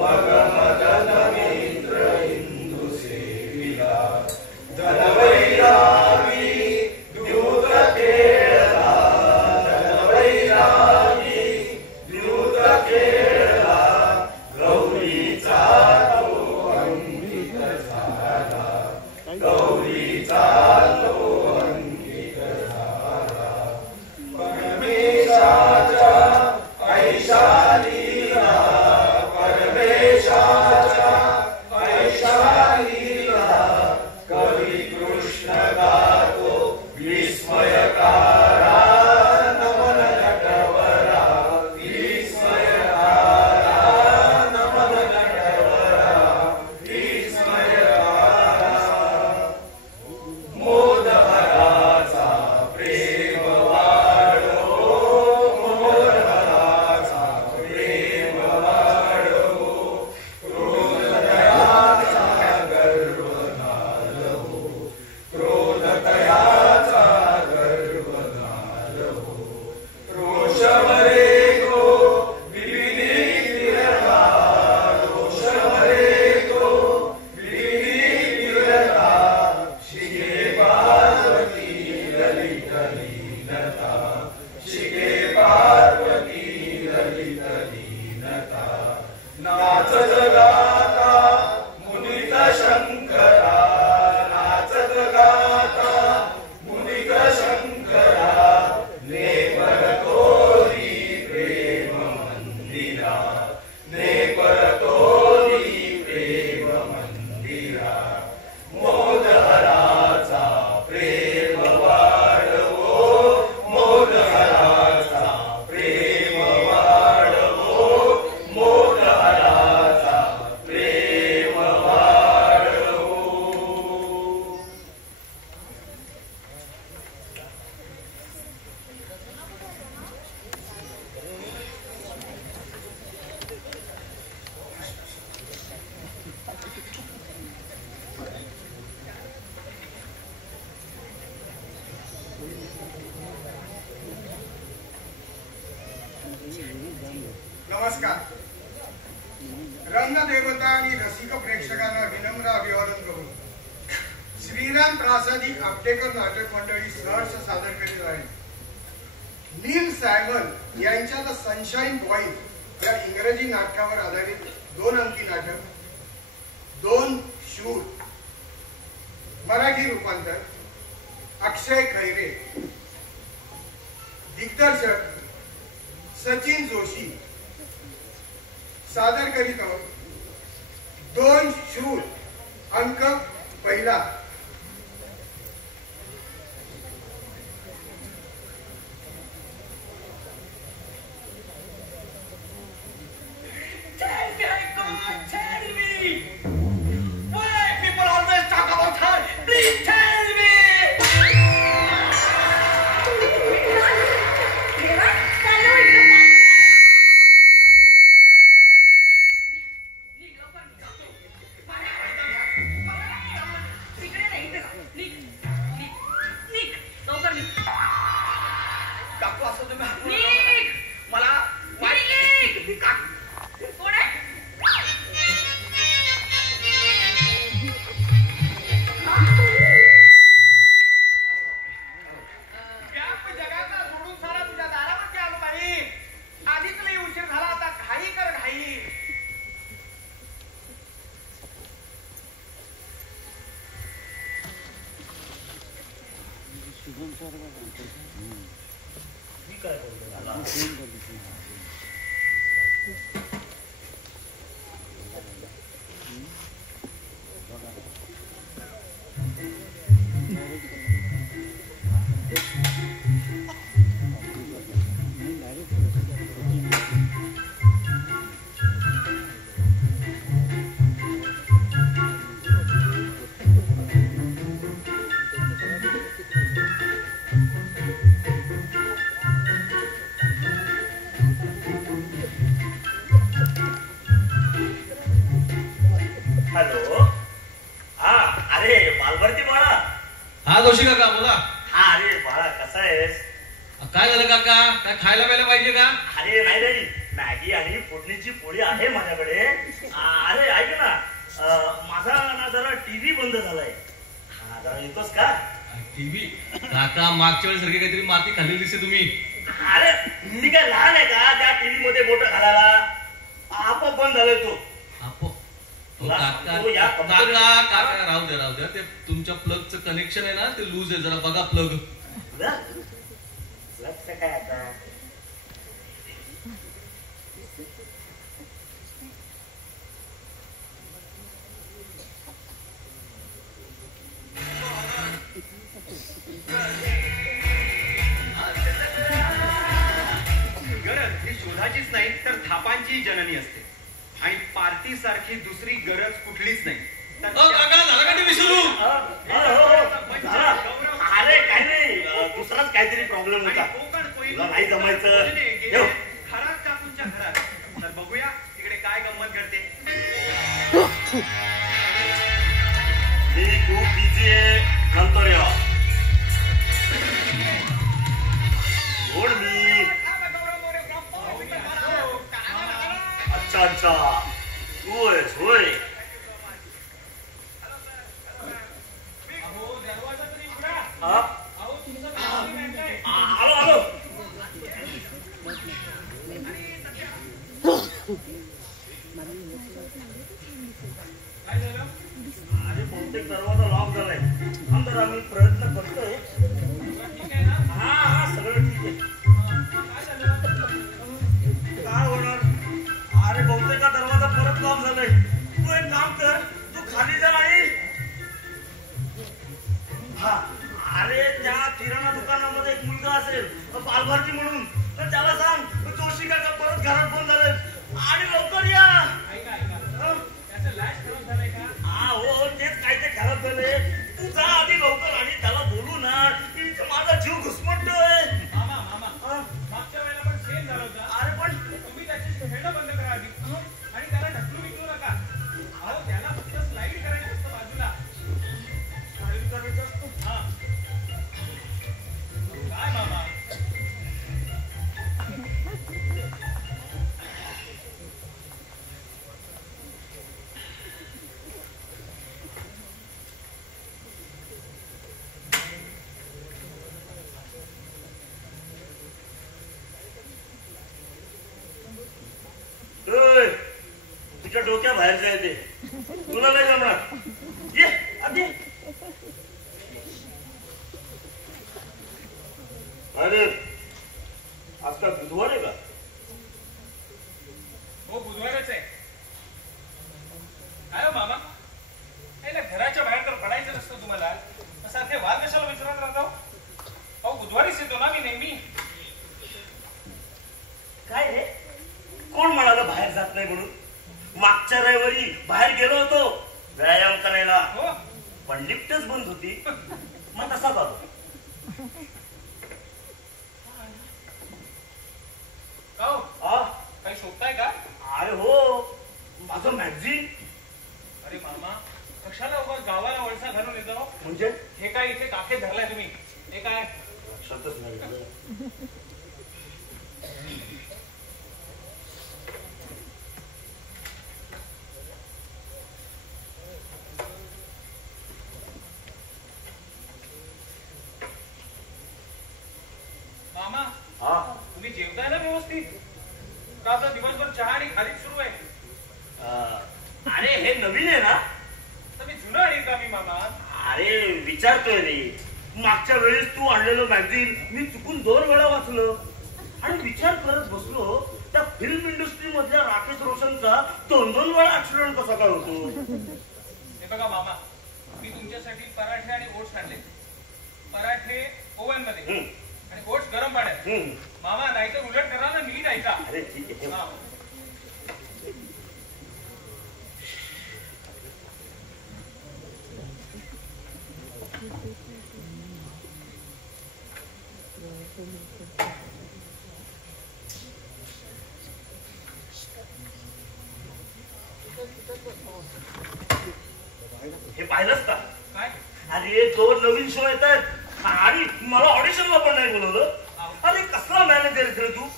मग मदन मित्र इंदू सेविला धनवैरागी द्यूत केळला धनवैरागी द्यूत केळला गौरीचा तो अंकित झाला गौरीचा तो अंकित झाला परमेशाच्या ऐशा लीला परमेशाच्या ऐशा लीला कवी कृष्ण गातो विस्मयकारा नमन नटवरा विस्मयकारा नमन नटवरा विस्मयकारा मोदहराचा प्रेम वाढो मोदहराचा प्रेम वाढो क्रोधतयाचा गर्व घालवो क्रोधतयाचा गर्व घालवो रोषवरे गो विपिनी विरहा रोषवरे गो विपिनी विरहा शिगे पार्वती ललित लीनता शिगे पार्वती ललित लीनता नाचत गाता मुनित शंकरा नाचत गाता मुनित शंकरा नेपर तोरी प्रेम मंदिरा नेपर तोरी प्रेम मंदिरा मोदहराचा प्रेम वाढवो मोदहराचा प्रेम वाढवो मोदहराचा प्रेम वाढवो नमस्कार. रंगदेवता आणि रसिक प्रेक्षकांना विनम्र अभिवादन करून श्रीराम प्रासादिक आपटेकर नाटक मंडळी सहर्ष सादर करीत आहे नील सॅमन यांच्या द सनशाईन बॉईज या इंग्रजी नाटकावर आधारित 2 अंकी नाटक 2 शूर मराठी रूपांतर अक्षय खैरे दिग्दर्शक सचिन जोशी सादर करीत आहोत 2 शूर अंक पहिला. हॅलो. हा अरे मालवरती बाळा. हा जोशी काका बोला. हा अरे बाळा कसा आहेस? काय झालं काका? काय खायला प्यायला पाहिजे का? अरे नाही नाही मॅगी आणि फोडणीची पोळी आहे माझ्याकडे. अरे ऐक ना, माझा ना जरा टीव्ही बंद झालाय. जरा येतोस का? टीव्ही काका मागच्या वेळेस सारखी काहीतरी माती खाल्ली दिसते तुम्ही. अरे मी काय लहान आहे का त्या टीव्ही मध्ये बोट घालायला? आपोआप बंद झालाय तो. काका राहू द्या ते तुमच्या प्लगचं कनेक्शन आहे ना ते लूज आहे, जरा बघा प्लग. काय आता गरज ही शोधाचीच नाही तर थापांची जननी असते आणि पार्टी सारखी दुसरी गरज कुठलीच नाही. काका झालं का ते विसरू? अरे काही नाही, दुसराच काहीतरी प्रॉब्लेम होता. तुला नाही जमायचं. खराब काकूंच्या घरात. तर बघूया तिकडे काय गंमत घडते. मी खूप बिझी आहे, नंतर या. कोण मी? अच्छा तू आहेस होय. आलो अरे बहुतेक दरवाजा लॉक झालाय. अंदर आम्ही प्रयत्न करतोय. हा सगळं ठीक आहे. काय होणार? अरे बहुतेक दरवाजा परत लॉक झालाय. तू एक काम कर, तू खाली जा. नाही हा, अरे त्या किराणा दुकानामध्ये एक मुलगा असेल पालभरती म्हणून, तर त्याला सांग जोशी काका परत घरात बंद झाले आणि लवकर या. हो तेच काय ते खराब झाले. तू जा आधी लवकर आणि त्याला बोलू ना. माझा जीव घुसमटतोय. मागच्या वेळेला पण सेम झालं होतं. अरे पण तुम्ही त्याची खेळणं बंद करा आधी आणि त्याला ढकलू विकलू नका. अहो त्याला फक्त स्लाइड करायचं असतं बाजूला. हा काय मामा? तुझ्या डोक्या बाहेर जायचे, तुला नाही जमणार. ये आधी. अरे आज का बुधवार आहे का? हो बुधवारच आहे. काय हो मामा, घराच्या बाहेर तर पडायचं नसतं तुम्हाला. सारखे वाद कशाला विचारत राहता? अहो बुधवारीच येतो ना मी नेहमी. काय रे, कोण म्हणाला बाहेर जात नाही म्हणून? मागच्या रविवारी बाहेर गेलो होतो व्यायाम करायला. हो पण लिफ्टच बंद होती. मग तसा जातो. काही शोधताय का? अरे हो, माझं मॅगझिन. अरे मामा कशाला उगाच गावाला वळसा घालून येतो? म्हणजे हे काय इथे काखे धरलाय तुम्ही? हे काय लक्षातच नाही. मामा हा तुम्ही जेवताय ना व्यवस्थित? का आता दिवसभर चहा आणि खालीच सुरू आहे? अरे हे नवीन आहे ना? तर मी जुनं आहे का मी मामा? अरे विचारतोय रे. मागच्या वेळेस तू आणलेलं मॅगझिन मी चुकून 2 वेळा वाचलं आणि विचार करत बसलो त्या फिल्म इंडस्ट्री मधल्या राकेश रोशनचा 2-2 वेळा ऍक्सिडेंट कसा काय होतो. हे बघा मामा, मी तुमच्यासाठी पराठे आणि ओट्स आणले. पराठे ओव्हन मध्ये आणि ओट्स गरम पाण्यात. मामा नाहीतर उलट करा ना, मी जायचा. अरे ठीक आहे. हे पाहिलंस का? काय? अरे 2 नवीन शो येत आहेत आणि मला ऑडिशनला पण नाही बोलवलं. अरे कसला मॅनेजर रे तू?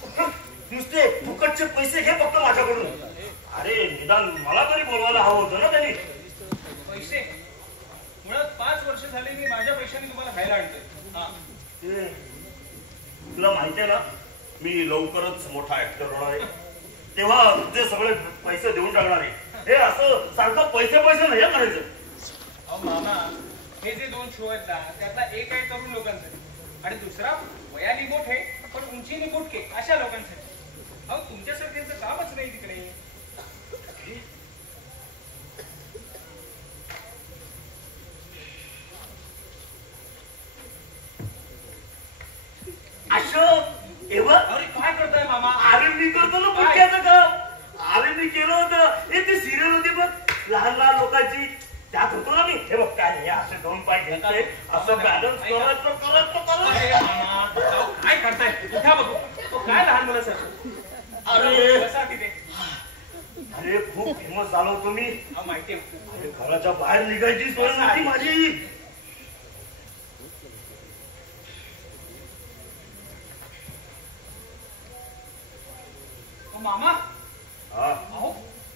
नुसते फुकटचे पैसे घे फक्त माझ्याकडून. अरे निदान मला तरी बोलवायला हवं होतं ना त्यांनी. पैसे मुळात 5 वर्ष झाले मी माझ्या पैशाने तुम्हाला खायला आणतोय. तुला माहितीये ना मी लवकरच मोठा ऍक्टर होणार आहे. तेव्हा तुझे सगळे पैसे देऊन टाकणार आहे. हे असं सारखं पैसे पैसे नाही करायचं. अहो मामा, हे जे 2 शो आहेत ना त्यातला एक आहे तरुण लोकांसाठी आणि दुसरा वयाने मोठे पण उंचीने मोठके अशा लोकांसाठी. अहो तुमच्यासारख्यांचं कामच नाही तिकडे. अशोक एवढं अरे काय करताय मामा? अरे मी करतो ना पुढच्याचं काम. अरे मी केलं होतं हे ती सिरियल होती बघ लहान लहान लोकांची. त्यात होतो ना मी. हे बघ काय हे असे 2 पाय घेतोय असं बॅलन्स करत. अरे मामा, अहो, काय करताय? उठा बघू. तो काय लहान मुलासारखं? अरे बसा तिथे. अरे खूप फेमस झालो होतो मी. अहो माहिती आहे. अरे घराच्या बाहेर निघायची सोय नव्हती माझी. मामा, हा अहो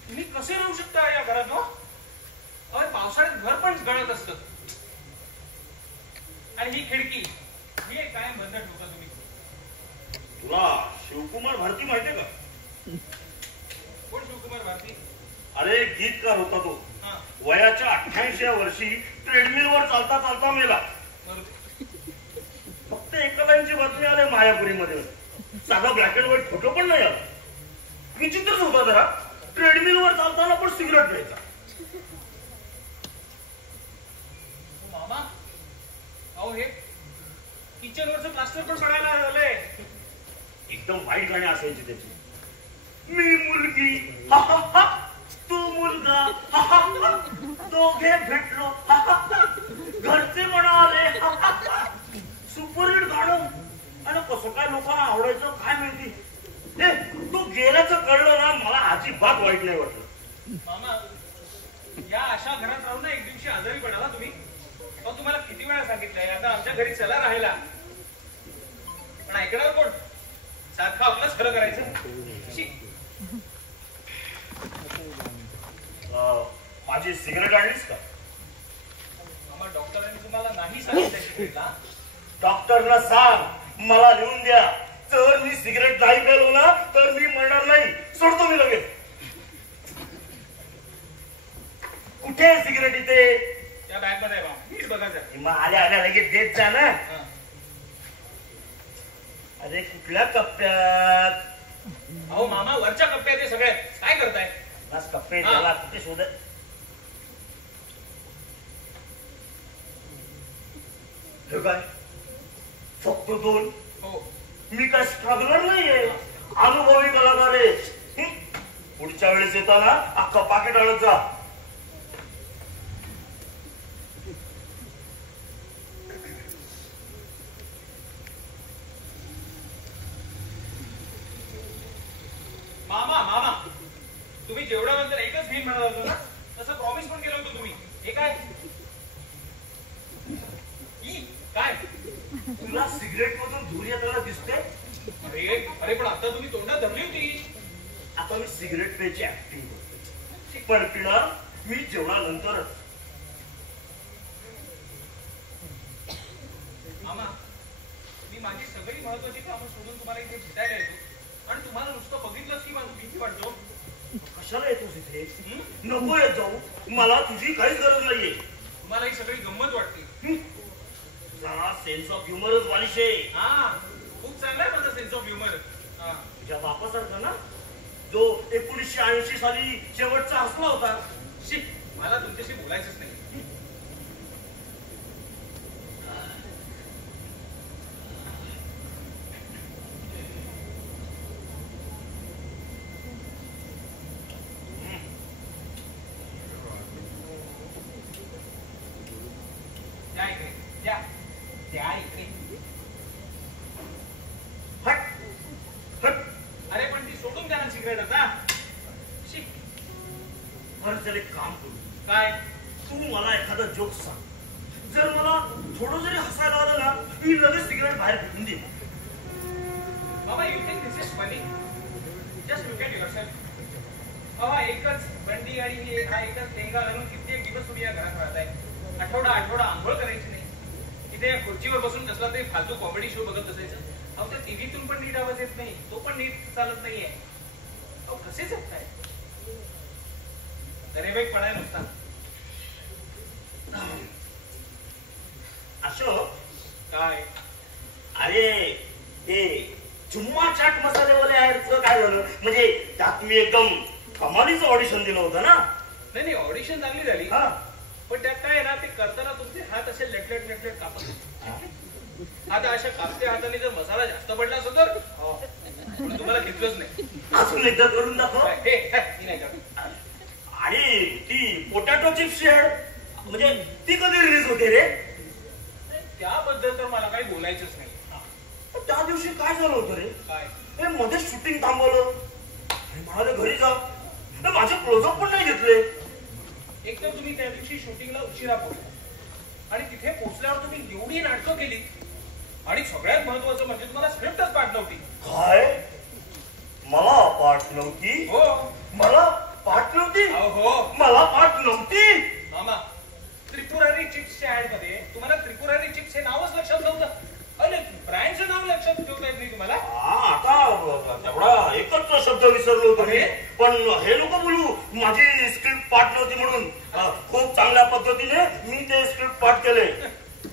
तुम्ही कसे राहू शकता या घरात? हो अरे पावसाळ्यात घर पण गळत असतं. आणि ही खिडकी ही एक कायम बंद ठेवता तुम्ही. तुला शिवकुमार भारती माहितीये का? कोण शिवकुमार भारती? अरे गीतकार होता तो. हा वयाच्या 88व्या वर्षी ट्रेडमिलवर चालता चालता मेला. बरोबर. फक्त एका लाईनची बातमी आली मायापुरीमध्ये. साधा ब्लॅक अँड व्हाईट फोटो पण नाही आला. विचित्रच होता जरा. ट्रेडमिलवर चालताना पण सिगरेट प्यायचा. मामा, अहो हे किचनवरचं प्लास्टर पण पडायला झालंय. एकदम वाईट गाणी असायची त्याची. मी मुलगी हा हा हा, तू मुलगा हा हा हा, दोघे भेटलो हा हा हा, घरचे म्हणाले हा हा हा. सुपरहिट गाणं. आणि कसं काय लोकांना आवडायचं काय माहिती. हे तू गेल्याचं कळलं ना मला अजिबात वाईट नाही वाटलं. मामा, या अशा घरात राहून ना एक दिवशी आजारी पडाला तुम्ही. अहो तुम्हाला किती वेळा सांगितलंय आता आमच्या घरी चला राहायला. पण ऐकणार कोण? सारखं आपलंच खरं करायचं. शी. माझी सिगरेट आणलीस का? मामा, डॉक्टरांनी तुम्हाला नाही सांगितलं सिगरेटला. डॉक्टरला सांग मला लिहून द्या. जर मी सिगरेट नाही प्यालो ना तर मी मरणार नाही. सोडतो मी लगेच. कुठे आहे सिगरेट? इथे त्या बॅग मध्ये आहे मामा. नीट बघायचं. मग आल्या आल्या लगेच देत जा ना. हा. अरे कुठल्या कप्प्यात? अहो मामा, वरच्या कप्प्यात ते सगळे काय करताय? बस कप्पे त्याला कुठे शोध. हे काय फक्त 2? हो. मी काय स्ट्रगलर नाहीये. अनुभवी कलाकार आहे. पुढच्या वेळेस येताना अख्खं पाकिट आणत जा. मामा मामा, तुम्ही जेवढ्यानंतर एकच घेईन म्हणाला होतो ना तसं प्रॉमिस पण केलं होतं तुम्ही. हे काय? काय तुला सिगरेट मधून धूर येताना दिसते? अरे अरे पण आता तुम्ही तोंडात धरली होती. आता मी सिगरेट प्यायची ऍक्टिंग करते. पण पिणार मी जेवणानंतरच. मामा, मी माझी सगळी महत्वाची कामं सोडून तुम्हाला इथे भेटायला येतो आणि तुम्हाला नुसतं बघितलंच की मला भीती वाटतो. कशाला येतोस इथे? नको येत जाऊ. मला तुझी काहीच गरज नाहीये. तुम्हाला ही सगळी गंमत वाटते. तुझा सेन्स ऑफ ह्युमरच वालिश आहे. हा, खूप चांगला आहे माझा सेन्स ऑफ ह्युमर. तुझ्या बापासारखा ना, जो 1980 साली शेवटचा हसला होता. शी, मला तुमच्याशी बोलायचंच नाही. त्या इकडे, त्या इकडे. हट हट. अरे पण ती सोडून द्या ना सिगरेट आता. शी. बरं चल एक काम करू. काय? तू मला एखादा जोक सांग. जर मला थोडं जरी हसायला आलं ना मी लगेच सिगरेट बाहेर फेकून दे. बाबा, you think this is funny? Just look at yourself. अहो एकच बंडी आणि हा एकच लेंगा घालून कित्येक दिवस तुम्ही या घरात राहताय. आठवडा आंघोळ करायची नाही. इथे या खुर्चीवर बसून कसला तरी फालतू कॉमेडी शो बघत बसायचं. अहो त्या टीव्हीतून पण नीट आवाज येत नाही, तो पण नीट चालत नाहीये. अहो कसे जगताय? गरीबेक पडाय नुसता. अशोक काय अरे ते जुम्मा चाट मसालेवाले आहेत काय झालं? म्हणजे त्यात मी एकदम कमालीचं ऑडिशन दिलं होतं ना. नाही ऑडिशन चांगली झाली. हा पण त्यात काय ना ते करताना तुमचे हात असे लेटलेट कापत. आता अशा कापत्या हाताने जर मसाला जास्त पडला असतो तर तुम्हाला घेतलंच नाही. अजून एकदा करून दाखव. मी नाही करत. आणि ती पोटॅटो चिप्स म्हणजे ती कधी रिलीज होते रे? त्याबद्दल तर मला काही बोलायचंच नाही. त्या दिवशी काय झालं होतं रे? काय मध्ये शूटिंग थांबवलं आणि म्हणाले घरी जा. माझे क्लोजअप पण नाही घेतले. एक तर तुम्ही त्या दिवशी शूटिंगला उशिरा पोहोचला आणि तिथे पोहोचल्यावर तुम्ही एवढी नाटकं केली आणि सगळ्यात महत्वाचं म्हणजे तुम्हाला स्क्रिप्टच पाठ नव्हती. काय? मला पाठ नव्हती? हो मला पाठ नव्हती? हो मला पाठ नव्हती. मामा त्रिपुरारी चिप्सच्या ऍड मध्ये तुम्हाला त्रिपुरारी चिप्स हे नावच लक्षात नव्हतं. अरे ब्रँडचं नाव लक्षात ठेवता येत नाही तुम्हाला? आता तेवढा एकच शब्द विसरलो होतो रे. पण हे नको बोलू माझी स्क्रिप्ट पाठ नव्हती म्हणून. खूप चांगल्या पद्धतीने मी ते स्क्रिप्ट पाठ केले.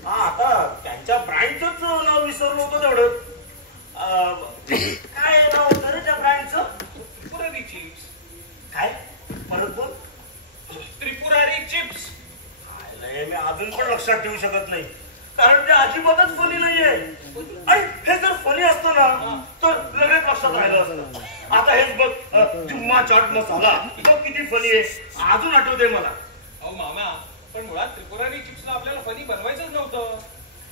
आता त्यांच्या ब्रँडच नाव विसरलो होतो तेवढं. काय नाव होतं रे त्या ब्रँडचं? त्रिपुरारी चिप्स. काय? परत बोल. त्रिपुरारी चिप्स. मी अजून पण लक्षात ठेवू शकत नाही कारण ते अजिबातच फनी नाहीये. आणि हे जर फनी असतं ना तर लगेच लक्षात राहिलं असतं. आता हेच बघ जुम्मा चाट मसाला तो किती फनी आहे अजून आठवते मला. अहो मामा पण मुळात त्रिपुरारी चिप्सला आपल्याला फनी बनवायचंच नव्हतं.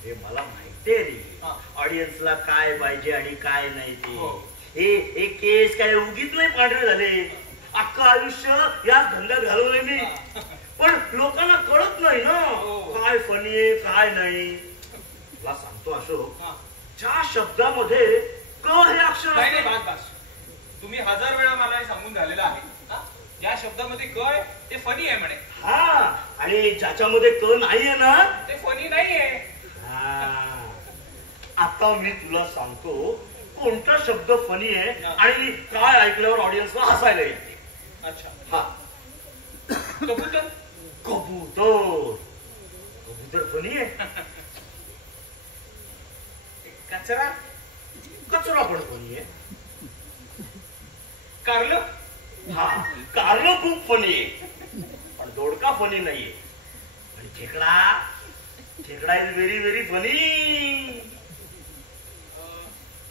हे मला माहितीये रे ऑडियन्सला काय पाहिजे आणि काय नाही ते. हे केस काय उगीच नाही पांढरे झाले. अख्खं आयुष्य या धंद्यात घालवले मी. पण लोकांना कळत नाही ना काय फनी आहे काय नाही. तुला सांगतो अशोक ज्या शब्दामध्ये क हे अक्षर नाही बास. तुम्ही 1000 वेळा मला हे सांगून झालेलं आहे. ज्या शब्दामध्ये क आहे ते फनी आहे म्हणे. हा आणि ज्याच्यामध्ये क नाहीये ना ते फनी नाहीये. आता मी तुला सांगतो कोणता शब्द फनी आहे आणि काय ऐकल्यावर ऑडियन्सला हसायला येते. अच्छा हा कबूतर. कबूतर फनी आहे. कचरा पण फनी आहे. कारलं. हा कारलं खूप फनी आहे पण दोडका फनी नाहीये. आणि खेकडा इज व्हेरी व्हेरी फनी.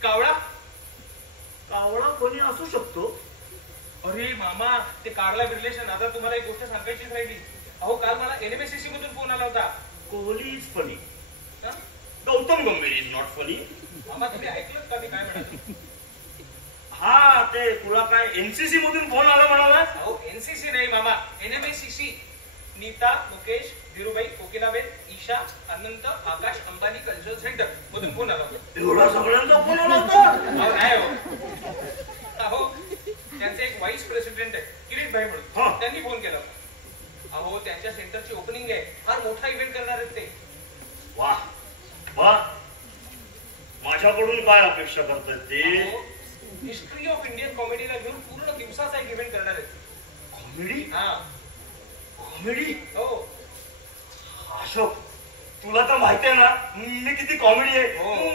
कावळा फनी असू शकतो. अरे मामा ते कारला रिलेशन. आता तुम्हाला एक गोष्ट सांगायचीच राहिली. अहो काल मला NMSCC मधून फोन आला होता. Kohli is funny. गौतम गंभीर इज नॉट फनी. मामा तुम्ही ऐकलं का मी काय म्हणाले? हा ते तुला काय NCC मधून फोन आला म्हणाला? अहो NCC नाही मामा NMSCC. नीता मुकेश धीरूभाई कोकिलाबेन ईशा अनंत आकाश अंबानी कल्चरल सेंटर मधून फोन आला होता. एवढा सगळ्यांचा फोन आला होता? नाही अहो त्यांचे एक व्हाईस प्रेसिडेंट आहे किरीट भाई म्हणून. त्यांनी फोन केला. अहो त्यांच्या सेंटरची ओपनिंग आहे. फार मोठा इव्हेंट करणार आहेत ते. वा माझ्याकडून काय अपेक्षा करतात ते? हिस्ट्री ऑफ इंडियन कॉमेडीला घेऊन पूर्ण दिवसाचा एक इव्हेंट करणार आहेत. कॉमेडी? हा कॉमेडी? हो अशोक तुला तर माहिती आहे ना मी किती कॉमेडी आहे.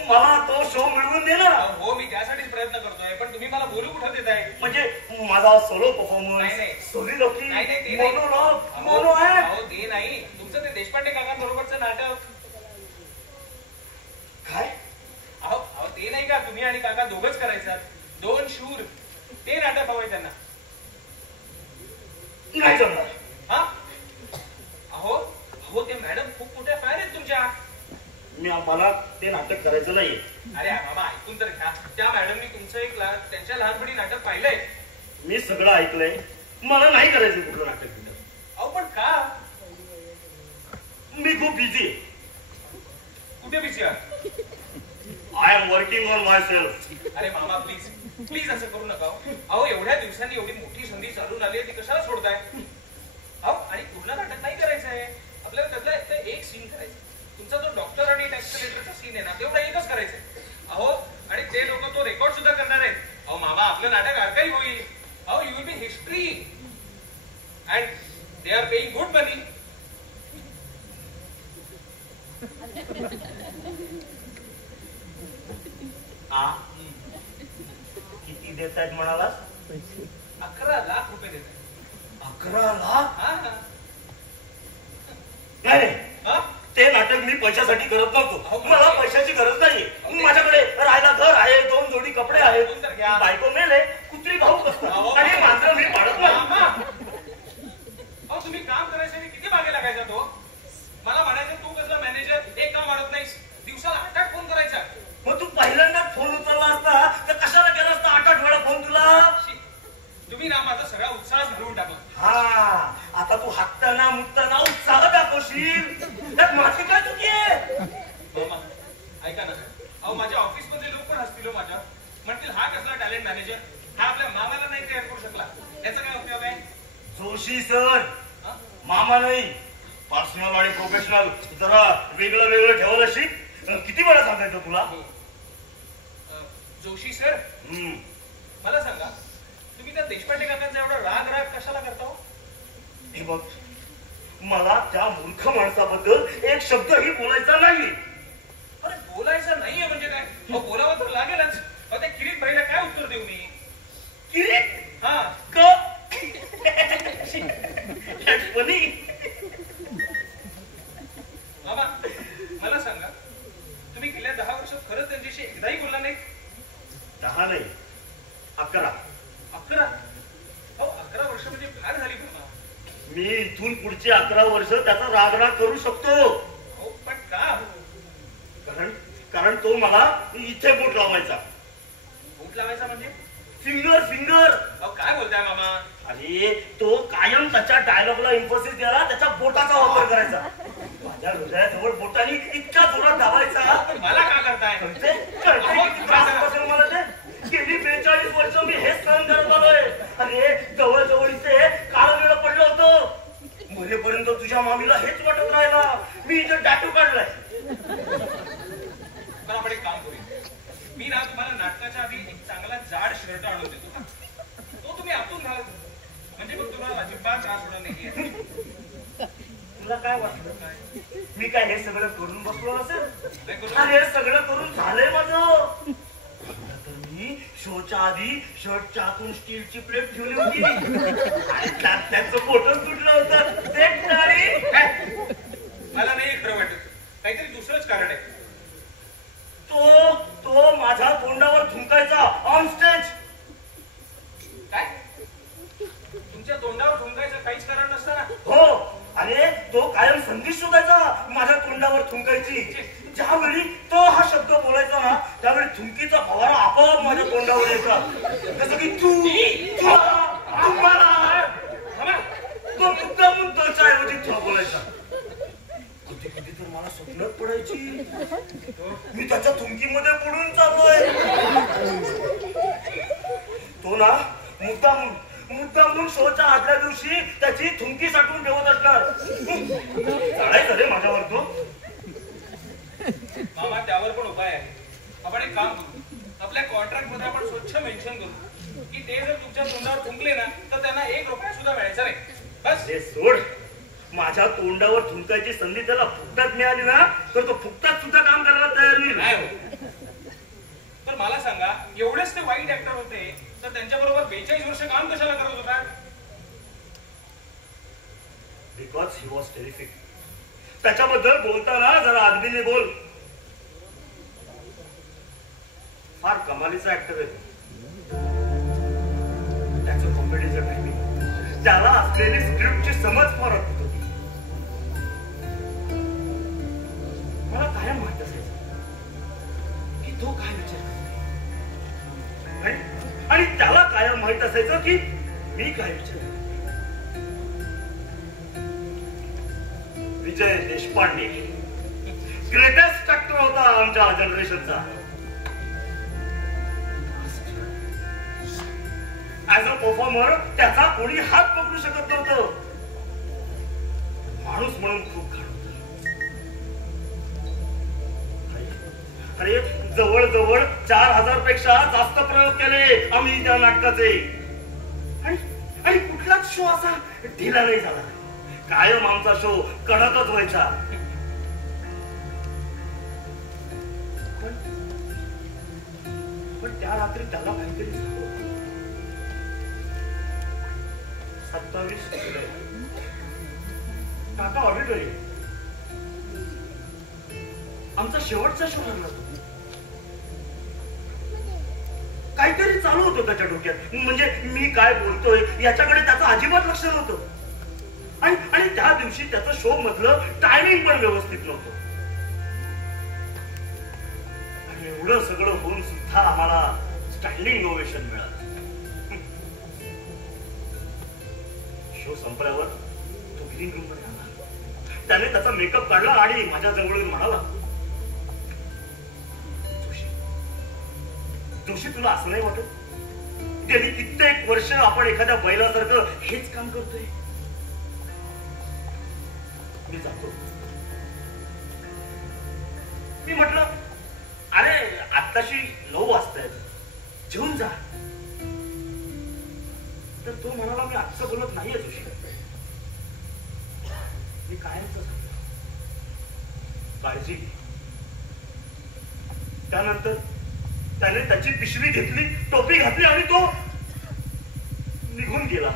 मला तो शो मिळवून दे ना. हो मी त्यासाठीच प्रयत्न करतोय पण तुम्ही मला बोलू कुठं देताय? म्हणजे माझा सोलो परफॉर्मन्स सोलिलोकी मोनो आहे. हो ते नाही तुमचं ते देशपांडे काकांबरोबरचं नाटक. काय? अहो ते नाही का तुम्ही आणि काका दोघच करायचं. 2 शूर ते नाटक हवंय त्यांना. नाही जमणार. हा अहो ते मॅडम खूप मोठ्या फायर आहेत तुमच्या. मला ते नाटक करायचं नाहीये. अरे बाबा ऐकून तर घ्या. त्या मॅडमनी तुमचं एक त्यांच्या लहानपणी नाटक पाहिलंय. मी सगळं ऐकलंय. मला नाही करायचं कुठलं नाटक. अहो पण का? मी खूप बिझी आहे. कुठे बिझी आहात? I am working on my self. अरे मामा प्लीज प्लीज असं करू नका हो. अहो एवढ्या दिवसांनी एवढी मोठी संधी चालून आली ती कशाला सोडताय? अहो आणि पूर्ण नाटक नाही करायचं आहे आपल्याला, त्यातला एक सीन करायचं. तुमचा जो डॉक्टर आणि टॅक्स कलेक्टरचा सीन आहे ना तेवढा एकच करायचंय. अहो आणि ते लोक तो रेकॉर्ड सुद्धा करणार आहेत. अहो मामा आपलं नाटक आर्काइव्ह होईल. अहो you will be history and they are paying good money. किती देत आहेत म्हणालास? 11 लाख रुपये देत आहेत. 11 लाख? हा नाही हा ते नाटक मी पैशासाठी करत नव्हतो. मला पैशाची गरज नाही. माझ्याकडे राहायला घर आहे, 2 जोडी कपडे आहेत, बायको मेले, कुत्री भाऊ असतात आणि मांजर मी पाडत नाही. अहो तुम्ही काम करायसाठी किती मागे लागायचा तो? मला म्हणायचं तू कसला मॅनेजर एक काम वाढत नाहीस, दिवसाला 8 फोन करायचा. मग तू पहिल्यांदाच फोन उचलला असता तर कशाला केला असता 8 वेळा फोन तुला? तुम्ही ना माझा सगळा उत्साह घालवून टाकला. हा आता तू हाकताना मुक्ताना उत्साह दाखवशील, त्यात माझी काय चुकी आहे? मामा ऐका ना, अहो माझ्या ऑफिस मधले लोक पण हसतील माझ्या, म्हणतील हा कसला टॅलेंट मॅनेजर, हा आपल्या मामाला नाही तयार करू शकला, याचा काय उपयोग आहे? जोशी सर, मामा नाही, पर्सनल आणि प्रोफेशनल जरा वेगळं वेगळं ठेवलं शिक. किती वेळा सांगायचं तुला? जोशी सर मला सांगा, तुम्ही त्या देशपांडे काकांचा एवढा राग राग कशाला करता हो? हे बघ, मला त्या मूर्ख माणसाबद्दल एक शब्दही बोलायचा नाही. अरे बोलायचं नाहीये म्हणजे काय? बोलावं तर लागेलच. त्या किरीट भाईला काय उत्तर देऊ मी? किरीट? हा क मामा मला सांगा, तुम्ही गेल्या 10 वर्षात खरंच त्यांच्याशी एकदाही बोलला नाही? 10 नाही, 11. 11? हो 11 वर्ष म्हणजे फार झाली मामा. मी इथून पुढची 11 वर्ष त्याचा रागराग करू शकतो. हो पण का? कारण तो मला इथे बोट लावायचा. बोट लावायचा म्हणजे? फिंगर. अहो काय बोलताय मामा? अरे तो कायम त्याच्या डायलॉगला इम्फोसिस द्यायला त्याच्या बोटाचा वापर करायचा. माझ्या हृदयाजवळ बोटाने इतका जोरात दाबायचा. मला का करताय? मला ते गेली 42 वर्ष मी हेच सहन करत आलोय. अरे जवळ इथे काळं वेळ पडलं होतं. मरेपर्यंत तुझ्या मामीला हेच वाटत राहिला. मी इथे टॅटू काढलाय. तर आपण एक काम करूया, मी ना तुम्हाला नाटकाच्या आधी एक चांगला जाड शर्ट आणून देतो, तो तुम्ही आतून घाला, म्हणजे मग तुम्हाला अजिबात त्रास होणार नाही. तुला काय वाटतं? मी काय हे सगळं करून बसलो असेल? अरे सगळं करून झालंय माझं. तर मी शोच्या आधी शर्टच्या आतून स्टीलची प्लेट ठेवली होती आणि त्याचं फोटोच तुटलं होतं. मला नाही खरं वाटत, काहीतरी दुसरंच कारण आहे. तो माझ्या तोंडावर थुंकायचा ऑन स्टेज. काय? तुमच्या तोंडावर थुंकायचं काहीच कारण नसताना? हो, आणि तो कायम संधी शोधायचा माझ्या तोंडावर थुंकायची. ज्यावेळी तो हा शब्द बोलायचा ना त्यावेळी थुंकीचा फवारा आपोआप माझ्या तोंडावर यायचा. जसं की तू तुम्हाला तो मुद्दामून तोच्या ऐवजी तो बोलायचा. कधी कधी तर मला स्वप्नात पडायची मी त्याच्या थुंकीमध्ये बुडून चाललोय. तो ना मुद्दामून शोच्या आदल्या दिवशी त्याची थुंकी साठवून ठेवत असणार. चालायचं रे माझ्यावर तो. मामा त्यावर पण उपाय आहे. आपण एक काम करू, आपल्या कॉन्ट्रॅक्ट मध्ये आपण स्वच्छ मेन्शन करू की ते जर तुमच्या तोंडावर थुंकले ना तर त्यांना 1 रुपया सुद्धा मिळायचा नाही. बस हे सोड. माझ्या तोंडावर थुंकायची संधी त्याला फुकटात मिळाली ना तर तो फुकटात सुद्धा काम करायला तयार नाही. तर मला सांगा, एवढेच ते वाईट ऍक्टर होते तर त्यांच्याबरोबर 42 वर्ष काम कशाला करत होता? Because he was terrific. त्याच्याबद्दल बोलताना जरा आदबीने बोल. फार कमालीचा ऍक्टर आहे. त्याचं कॉमेडीचं टायमिंग, त्याला असलेली स्क्रिप्टची समज फार अद्भुत होती. मला कायम माहित असायचं की तो काय विचार करतो आणि त्याला कायम माहित असायचं की मी काय विचार करतो. विजय देशपांडे ग्रेटेस्ट ऍक्टर होता आमच्या जनरेशनचा. ऍज अ परफॉर्मर त्याचा कोणी हात पकडू शकत नव्हतं. माणूस म्हणून खूप घाण होता. अरे जवळजवळ 4000 पेक्षा जास्त प्रयोग केले आम्ही त्या नाटकाचे. आणि कुठलाच शो असा ढिला नाही झाला. कायम आमचा शो कडकच व्हायचा. पण त्या रात्री त्याला काहीतरी झालं. 27 जुलै काका ऑडिटोरियम आमचा शेवटचा शो ठरला. काहीतरी चालू होतं त्याच्या डोक्यात. म्हणजे मी काय बोलतोय याच्याकडे त्याचं अजिबात लक्ष नव्हतं. आणि त्या दिवशी त्याचं शो मधलं टायमिंग पण व्यवस्थित नव्हतं. आणि एवढं सगळं होऊन सुद्धा आम्हाला स्टँडिंग ओवेशन मिळालं. शो संपल्यावर तो ग्रीन रूम मध्ये आला. त्याने त्याचा मेकअप काढला आणि माझ्या जवळ म्हणाला, जोशी तुला असं नाही वाटत? गेली कित्येक वर्ष आपण एखाद्या बैलासारखं हेच काम करतोय. मी जातो. मी म्हटलं, अरे आत्ताशी 9 वाजतायत, जेवून जा. तर तो म्हणाला, मी आजचं बोलत नाहीये जोशी. मी कायमच काळजी. त्यानंतर त्याने त्याची पिशवी घेतली, टोपी घातली आणि तो निघून गेला.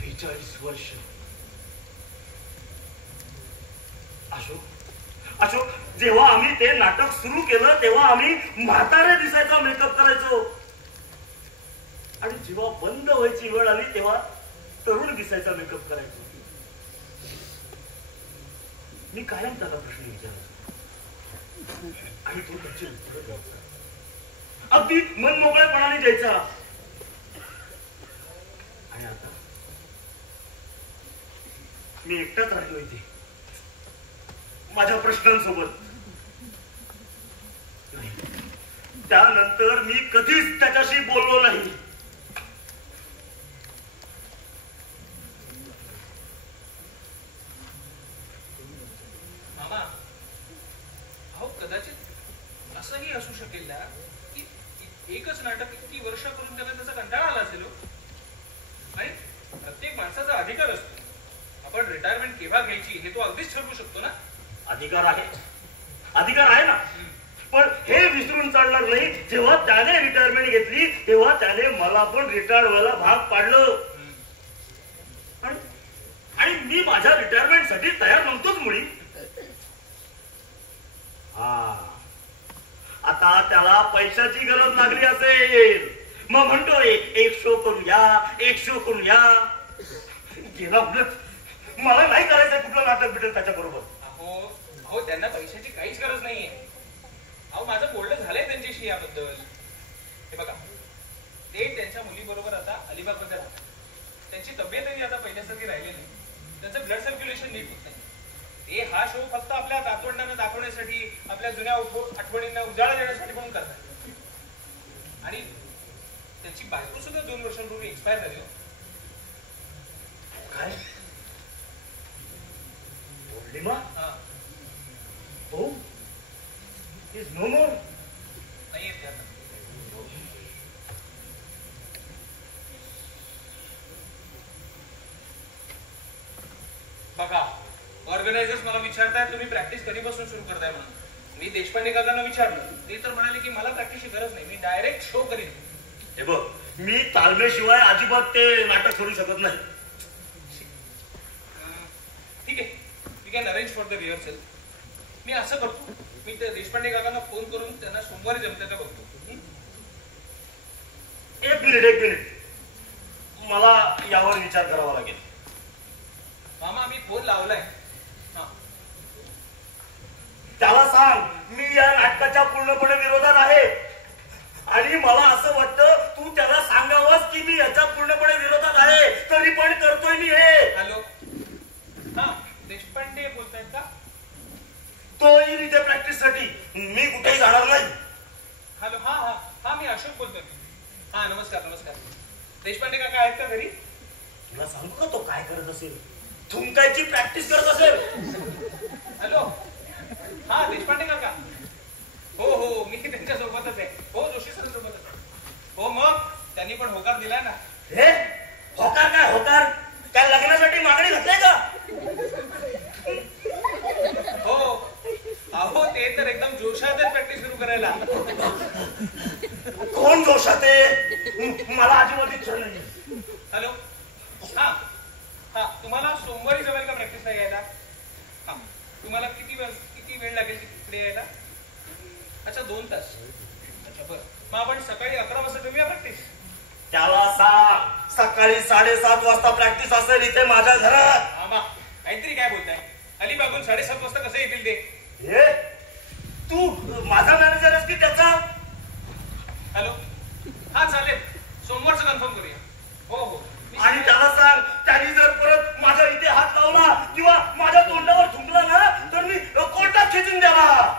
42 वर्ष. अशोक, जेव्हा आम्ही ते नाटक सुरू केलं तेव्हा आम्ही म्हातारे दिसायचा मेकअप करायचो. आणि जेव्हा बंद व्हायची वेळ आली तेव्हा तरुण दिसायचा मेकअप करायचो. मी कायम त्याला प्रश्न विचारायचो आणि तो त्याची उत्तर द्यायचा. अगदी मनमोकळेपणाने द्यायचा. आणि आता मी एकटाच राहिलो इथे माझ्या प्रश्नांसोबत. त्यानंतर मी कधीच त्याच्याशी बोललो नाही. मामा, अहो कदाचित असंही असू शकेल ना की एकच नाटक इतकी वर्ष करून त्याला त्याचा कंटाळा आला असेल. आणि प्रत्येक माणसाचा अधिकार असतो. आपण रिटायरमेंट केव्हा घ्यायची हे तो अगदीच ठरवू शकतो ना. अधिकार आहे ना. पण हे विसरून चालणार नाही, जेव्हा त्याने रिटायरमेंट घेतली तेव्हा त्याने मला पण रिटायर व्हायला भाग पाडलं. आणि मी माझ्या रिटायरमेंट साठी तयार नव्हतोच मुळी. आता त्याला पैशाची गरज लागली असेल, मग म्हणतोय एक शो करून या. गेला उलट. मला नाही करायचं कुठलं नाटक भेटेल त्याच्या बरोबर. अहो त्यांना पैशाची काहीच गरज नाहीये. अहो माझं बोलणं झालंय त्यांच्याशी याबद्दल. हे बघा, ते त्यांच्या मुलीबरोबर आता अलिबाग मध्ये राहतात. त्यांची तब्येतही आता पहिल्यासारखी राहिली नाही. त्यांचं ब्लड सर्क्युलेशन नीट होत नाही. ते हा शो फक्त आपल्या नातवंडांना दाखवण्यासाठी, आपल्या जुन्या आठवणींना उजाळा देण्यासाठी म्हणून करतात. आणि त्यांची बायको सुद्धा 2 वर्षांपूर्वी एक्सपायर झाली. काय बोलली मा? Oh, is no more. नाही येत त्यांना. बघा, ऑर्गनायझर्स मला विचारतायत तुम्ही प्रॅक्टिस कधीपासून सुरू करताय म्हणून. मी देशपांडे काकांना विचारलं, ते तर म्हणाले की मला प्रॅक्टिसची गरज नाही, मी डायरेक्ट शो करीन. हे बघ, मी तालमेशिवाय अजिबात ते नाटक करू शकत नाही. ठीक आहे, we can arrange for the rehearsal. मी असं करतो, मी त्या देशपांडे काकांना फोन करून त्यांना सोमवारी जमते का बघतो. एक मिनिट, मला यावर विचार करावा लागेल. मामा, मी फोन लावलाय. त्याला सांग मी या नाटकाच्या पूर्णपणे विरोधात आहे. आणि मला असं वाटतं तू त्याला सांगावंस की मी याच्या पूर्णपणे विरोधात आहे, तरी पण करतोय मी हे. हॅलो, हा देशपांडे बोलतायत का? तो येईल इथे प्रॅक्टिस साठी, मी कुठेही जाणार नाही. हॅलो, हा मी अशोक बोलतोय. तुला सांगू का तो काय करत असेल? थुंकायची प्रॅक्टिस करत असेल. हॅलो, हा देशपांडे काका. हो हो, मी त्यांच्या सोबतच आहे. हो, जोशी सर सोबतच आहे. हो, मग त्यांनी पण होकार दिलाय ना. हे होकार काय होकार? काय लग्नासाठी मागणी घातलाय का? हो, अहो ते तर एकदम जोशात प्रॅक्टिस सुरू करायला. कोण जोशात आहे? मला अजिबात इच्छा नाही. हॅलो, हा हा, तुम्हाला सोमवारी जमेल का प्रॅक्टिसला यायला? हा, तुम्हाला किती वेळ लागेल तिकडे यायला? अच्छा, 2 तास. अच्छा, बरं. मग आपण सकाळी 11 वाजता जमूया प्रॅक्टिस. त्याला सांग सकाळी 7:30 वाजता प्रॅक्टिस असेल इथे माझ्या घरात. आबा, काहीतरी काय बोलताय? अलिबागून 7:30 वाजता कसं येतील ते? हे तू माझा मॅनेजर आहेस की त्याचा? हॅलो, हा चालेल, सोमवारचं कन्फर्म करूया. हो हो. आणि त्याला सांग त्यांनी जर परत माझ्या इथे हात लावला किंवा माझ्या तोंडावर थुंकला ना तर मी कोर्टात खेचून द्यावा.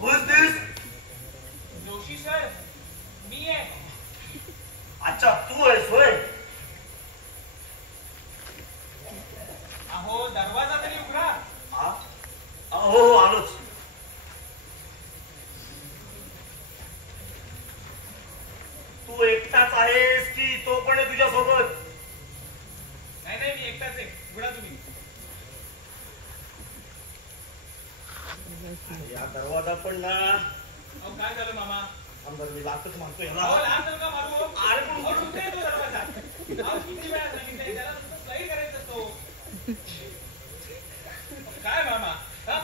Who's this? जोशी सर, मी आहे. अच्छा, तू आहेस होय? अहो, दरवाजा तरी उघडा. हो हो, आलोच. तू एकटाच आहेस की तो पण आहे तुझ्यासोबत? नाही नाही, मी एकटाच आहे. उघडा तुम्ही. या दरवाजा पण ना. अहो, काय झालं मामा? मी लागतच म्हणतोय अहो, ना. लहान नका मारू. अरे पण अहो, उघडा तो दरवाजा. अहो, किती वेळा सांगितलंय त्याला, नुसतं सही करायचं असतो. काय मामा? हा?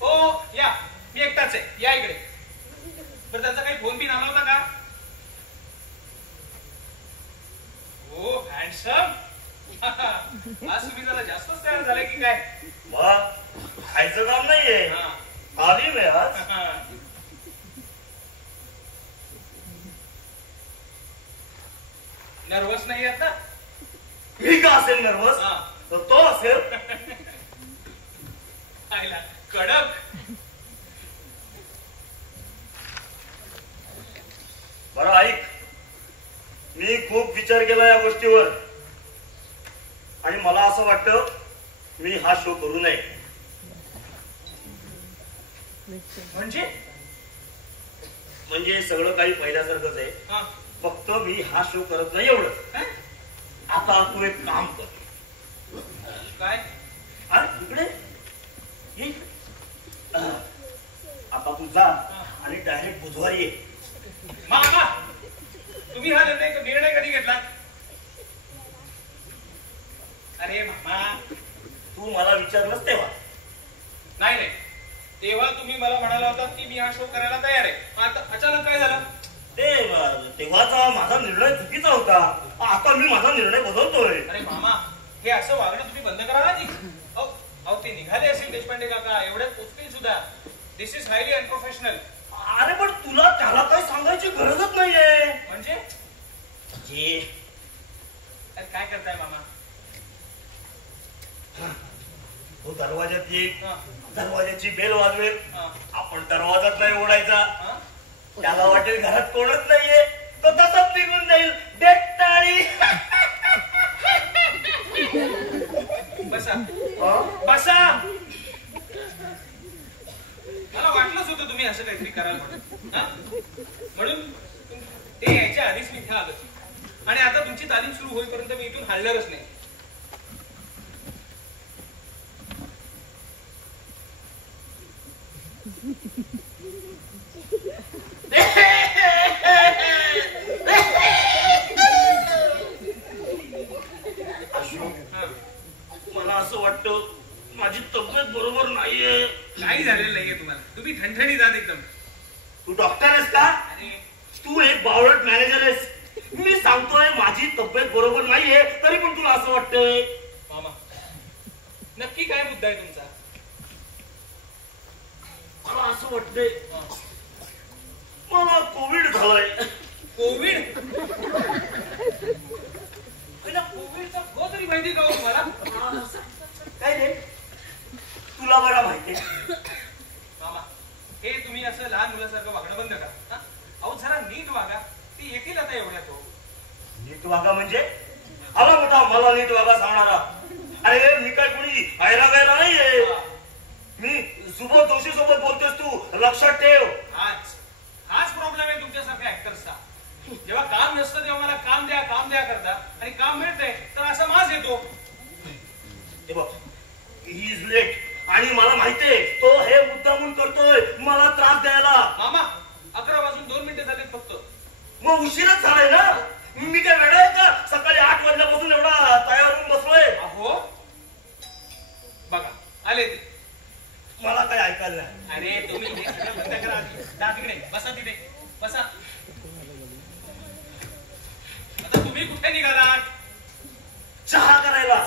हो, या, मी एकटाच आहे. या इकडे. बरं, त्यांचा काही फोन बिन आला होता का? हो, हँडसम. आज तुम्ही जरा जास्तच तयार झाले की काय? मग खायचं काम नाहीये. हा. तालीम आहे आज. नर्वस नाही आहेत ना? मी का असेल नर्वस? हा. तर तो असेल. आयला कडक. बरं ऐक, मी खूप विचार केला या गोष्टीवर आणि मला असं वाटतं मी हा शो करू नये. म्हणजे सगळं काही पहिल्यासारखंच आहे. हा. फक्त मी हा शो करत नाही एवढं. हा? आता तू एक काम कर. काय? अरे इकडे ये. आता तू जा आणि डायरेक्ट बुधवारी ये. मामा तुम्ही हा निर्णय कधी घेतलात? अरे मामा तू मला विचारलंस तेव्हा. नाही नाही, तेव्हा तुम्ही मला म्हणाला होता की मी हा शो करायला तयार आहे. आता अचानक काय झालं? ते तेव्हाचा माझा निर्णय चुकीचा होता. आता मी माझा निर्णय बदलतोय. अरे मामा हे असं वागणं तुम्ही बंद करा ना. अहो ते निघाले असेल देशपांडे काका, एवढ्यात पोचतील सुद्धा. दिस इज हायली अनप्रोफेशनल. अरे पण तुला त्याला काही सांगायची गरजच नाहीये. म्हणजे अरे काय करताय मामा? तो दरवाजात येईल, हा, दरवाजाची बेल वाजवेल, हा, आपण दरवाजात नाही ओढायचा. हा? त्याला वाटेल घरात कोणच नाहीये, तो तसंच निघून जाईल. बेटाळी. बसा हा? बसा. मला वाटलंच होतं तुम्ही असं काहीतरी कराल म्हणून. हा? म्हणून ते यायच्या आधीच मी इथे आलो आणि आता तुमची तालीम सुरू होईपर्यंत मी इथून हलणारच नाही. मला असं वाटतं माझी तब्येत बरोबर नाहीये. काही झालेलं नाहीये तुम्हाला. तुम्ही ठणठणी जात एकदम. तू डॉक्टर आहेस का? अरे तू एक बावळट मॅनेजर आहेस. मी सांगतोय माझी तब्येत बरोबर नाहीये, तरी पण तुला असं वाटतंय. मामा नक्की काय मुद्दा आहे तुमचा? मला असं वाटतंय मला कोविड झालंय. कोविड? कोविडचा हो तरी माहिती का हो तुम्हाला? काय रे? तुला बरं माहितीये. मामा हे तुम्ही असं लहान मुलासारखं वागणं बंद करा. हा? अहो जरा नीट वागा. ती येतील आता एवढ्यात. हो नीट वागा म्हणजे? आला मोठा मला नीट वागा सांगणारा. अरे मी काय कोणी आयरा गायरा नाहीये. मी सुबोध जोशी सोबत बोलतोस, तू लक्षात ठेव. हाच प्रॉब्लेम आहे तुमच्यासारख्या ऍक्टर्सचा. जेव्हा काम नसतं तेव्हा मला काम द्या करता आणि काम मिळतंय तर असा माज येतो. हे बघ, ही इज लेट आणि मला माहितीये तो हे मुद्दामून करतोय मला त्रास द्यायला. मामा 11 वाजून 2 मिनिटं झाले फक्त. मग उशीरच झालाय ना. मी काय वेळ आहे का? सकाळी 8 वाजल्यापासून एवढा तयार होऊन बसलोय. अहो बघा आले ते. मला काय ऐकायला नाही. अरे तुम्ही हे सगळं बंद करा. जा तिकडे बसा. तिथे बसा. आता तुम्ही कुठे निघालात? चहा करायला.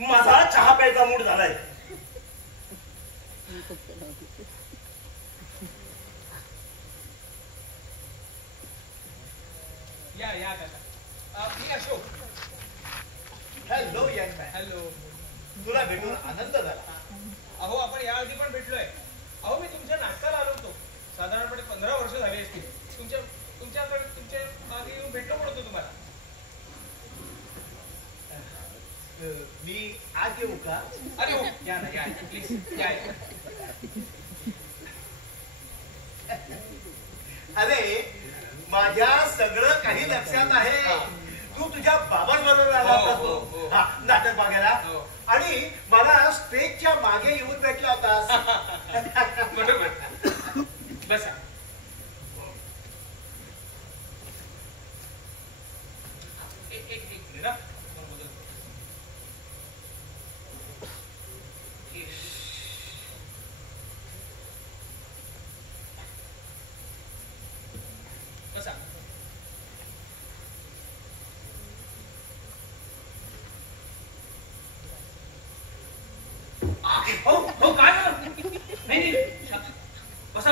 माझा चहा प्यायचा मूड झालाय. या कसा मी Ashok. Hello young man, hello. तुला भेटून आनंद झाला. अहो आपण याआधी पण भेटलोय. अहो मी तुमच्या नाटकाला आलो होतो. साधारणपणे 15 वर्ष झाली असतील. तुमच्या मागे येऊन भेटलो पडतो तुम्हाला. मी आज येऊ का? अरे हो या ना या प्लीज या. अरे माझ्या सगळं काही लक्षात आहे. तू तुझ्या बाबांबरोबर आला हो, होतास हो, हो. हा, नाटक बघायला. हो. आणि मला स्टेजच्या मागे येऊन भेटला होतास. बरोबर. बसा. एक मिनिट ना. बसा. हो काय झालं? नाही बसा.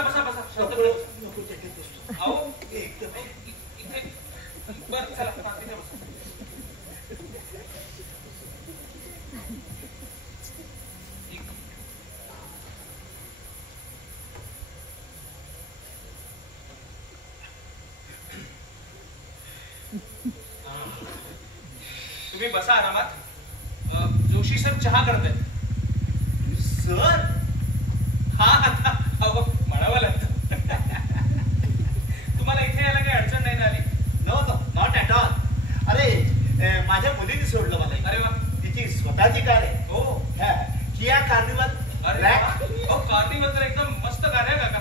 अहो इथे बरं चला तिथे बसा. तुम्ही बसा आरामात. जोशी सर चहा करतायत. सर हा आता अहो म्हणावं लागतं. तुम्हाला इथे यायला काही अडचण नाही ना आली? No not at all. अरे माझ्या मुलीने सोडलं मला. अरे वा. तिची स्वतःची कार आहे. हो. Kia Carnival. अरे वा. कार्निवल तर एकदम मस्त कार आहे काका.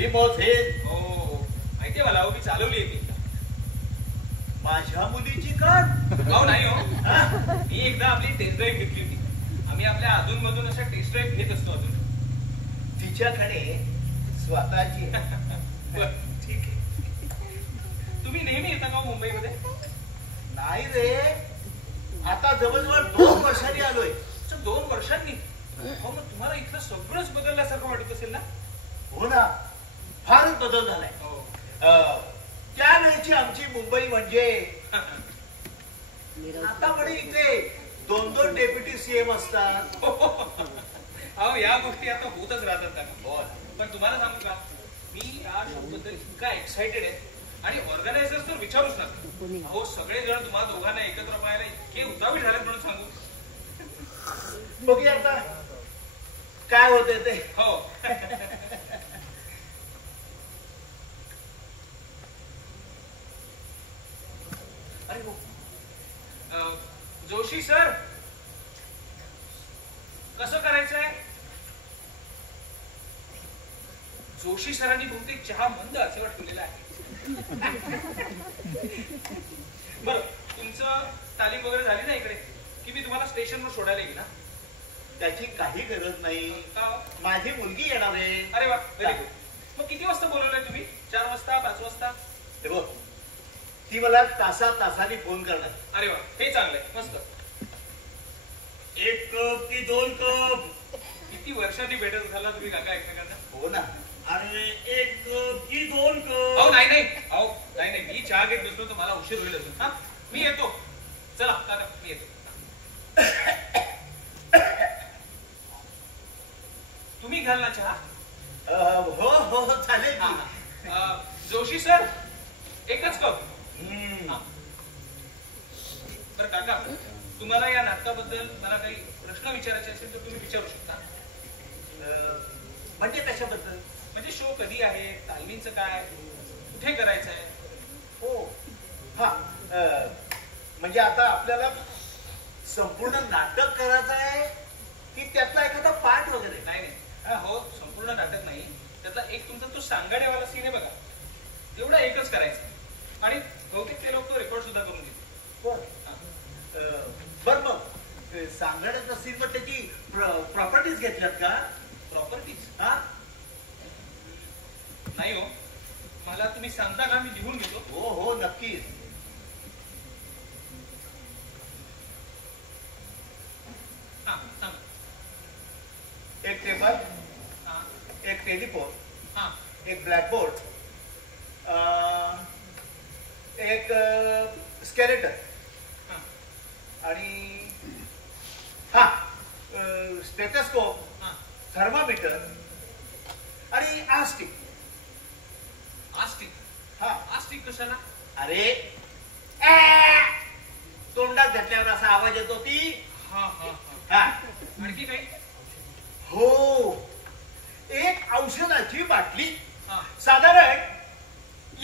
लिमोझिन. हो माहितीये मला, मी चालवली ती. माझ्या मुलीची कार? हो नाही हो, मी एकदा आपली टेस्ट ड्राईव्ह घेतली होती. आम्ही आपल्या अधून मधून अशा टेस्ट ड्राईव्ह घेत असतो अजून. तिच्याकडे स्वतःची? बरं ठीक आहे. तुम्ही नेहमी येता का मुंबईमध्ये? नाही रे, आता जवळजवळ 2 वर्षांनी आलोय. 2 वर्षांनी? हो मग तुम्हाला इथलं सगळंच बदलल्यासारखं वाटत असेल ना? हो ना, फारच बदल झालाय. हो. त्यावेळेची आमची मुंबई म्हणजे आता म्हणे इथे 2-2 डेप्युटी सीएम असतात. अहो या गोष्टी आता होतच राहतात का? पण तुम्हाला सांगू का, मी या शो बद्दल इतका एक्साइटेड आहे. आणि ऑर्गनायझर्स तर विचारूच नका. अहो सगळे जण तुम्हाला दोघांना एकत्र पाहायला इतके उतावीळ झालेत म्हणून सांगू. बघूया आता काय होतंय ते. हो. अरे हो, जोशी सर कसं करायचंय? जोशी सरांनी बहुतेक चहा मंद असं ठेवलेला आहे. बरं, तुमचं तालीम वगैरे झाली ना इकडे, की मी तुम्हाला स्टेशनवर सोडायला येईल ना? त्याची काही गरज नाही. का? माझी मुलगी येणार आहे. अरे वा, व्हेरी गुड. मग किती वाजता बोलवलंय तुम्ही? 4 वाजता, 5 वाजता? हे बघ, ती मला तासातासांनी फोन करणार. अरे वा, हे चांगलंय, मस्त. 1 कप की 2 कप? किती वर्षांनी भेटत झाला तुम्ही काका एकमेकांना? हो ना. अरे 1 कप की 2 अहो कप? नाही, मी चहा घेत बसलो तर मला उशीर होईल अजून. हा, मी येतो. चला काका, मी येतो. तुम्ही घ्याल ना चहा? हो हो चालेल हा, की. हा. जोशी सर, एकच कप. हम्म. बरं काका, तुम्हाला या नाटकाबद्दल मला काही प्रश्न विचारायचे असेल तर तुम्ही विचारू शकता. म्हणजे कशाबद्दल? म्हणजे शो कधी आहे, टायमिंगचं काय, कुठे करायचं आहे? हो हा, म्हणजे आता आपल्याला संपूर्ण नाटक करायचं आहे की त्यातला एखादा पार्ट वगैरे? नाही हो, संपूर्ण नाटक नाही. त्यातला एक तुमचा तो सांगाड्यावाला सीन आहे बघा, तेवढा एकच करायचा. आणि बहुतेक ते लोक तो रेकॉर्ड सुद्धा करून घेतील. बर मग सांगण्याचा सीन मग त्याची प्रॉपर्टीज घेतल्यात का? प्रॉपर्टीज? हा नाही हो, मला तुम्ही सांगता का, मी लिहून घेतो. हो हो नक्कीच. हा सांगा. एक टेबल, हा एक टेलिफोन, हा एक ब्लॅकबोर्ड, एक स्केलेटन हा आणि हा स्टेथोस्कोप, हा. थर्मामीटर आणि आस्टिक. आस्टिक? हा आस्टिक कशाला? अरे तोंडात घातल्यावर असा आवाज येतो ती. हा हा हा आणखी काही? हो, एक औषधाची बाटली, हा साधारण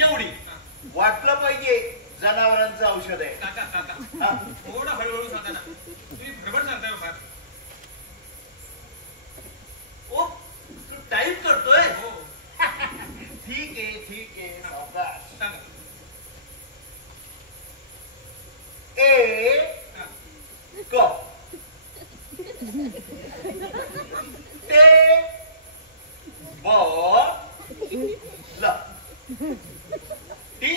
एवढी. हा. वाटलं पाहिजे जनावरांचं औषध आहे. काका काका, हा. थोडं हळूहळू सांगा ना, तुम्ही बरोबर सांगताय फार. ओ तू टाईप करतोय? हो ठीक आहे सावकाश. सांगा. ए हा. क ते ब ल T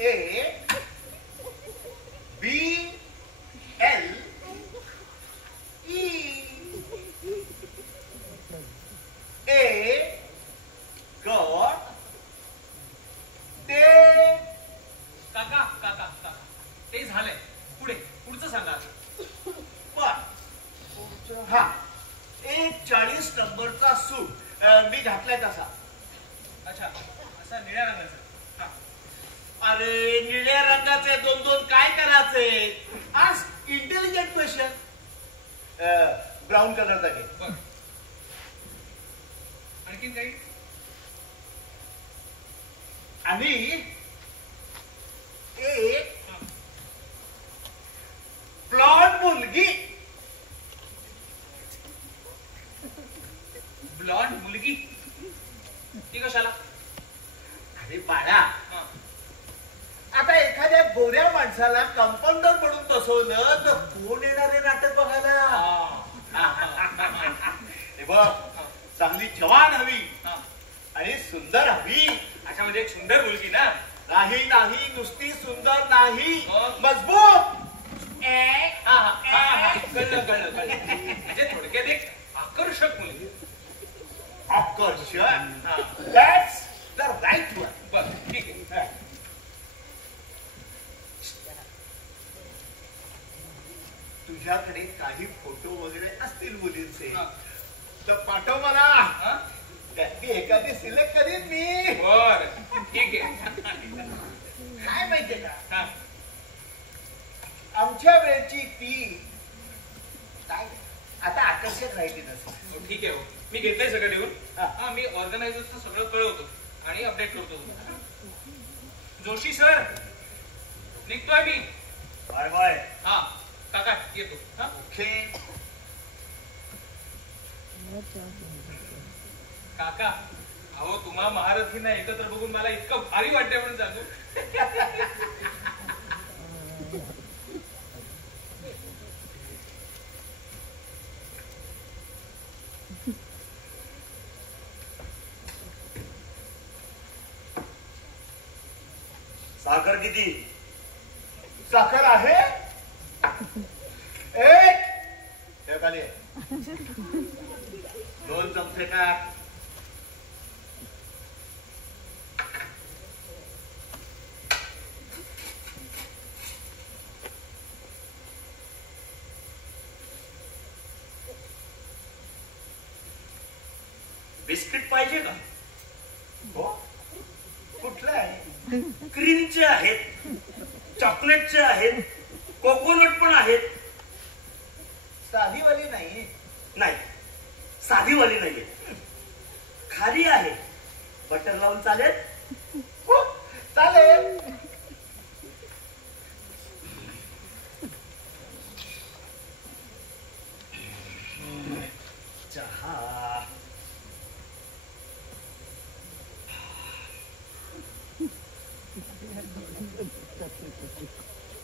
A B L E ए ग ते. काका काका काका, ते झालंय. पुढचं सांगा. हा, एक 40 नंबरचा सूट मी घातलाय तसा. अच्छा, असा निळ्या रंगाचा. हा. अरे निळ्या रंगाचे 2-2 काय करायचे? आज इंटेलिजंट क्वेश्चन. ब्राऊन कलरचा घे. बरं, आणखीन काही? आणि एक ब्लॉन्ड मुलगी. ब्लॉन्ड मुलगी? ती कशाला? अरे बाळा, हा. आता एखाद्या गोऱ्या माणसाला कंपाऊंडर म्हणून बसवलं तर कोण येणार आहे नाटक बघायला? हे बघ, चांगली जवान हवी हा. आणि सुंदर हवी. अच्छा, म्हणजे एक सुंदर मुलगी ना? नाही नाही, नुसती सुंदर नाही, मग? मजबूत. कळलं. म्हणजे थोडक्यात एक आकर्षक मुलगी. आकर्षण. That's the right one. बर, ठीक आहे. तुझ्याकडे काही फोटो वगैरे असतील मुलींचे हा. तर पाठव मला. हा? त्यातली एखादी सिलेक्ट करीन मी. बर, ठीक आहे. काय माहितीये का, हा. आमच्या वेळची ती काय आता आकर्षक राहिली नसेल. हो, ठीक आहे. हो, मी घेतलंय सगळं लिहून. हा. हा, मी ऑर्गनायझरचं सगळं कळवतो आणि अपडेट करतो तुम्हाला. जोशी सर, निघतोय मी. Bye bye. हा, काका येतो. हा. ओके. काका, अहो तुम्हा महारथींना एकत्र बघून मला इतकं भारी वाटतंय म्हणून सांगू. साखर किती? साखर आहे एक. हे खाली 2 चमचे का. बिस्किट पाहिजे का? हो, कुठलं आहे? क्रीमचे आहेत, चॉकलेटचे आहेत, कोकोनट पण आहेत. साधीवाली नाही. नाही, साधीवाली नाहीये, खारी आहे. बटर लावून चालेल? हो, चालेल. चहा.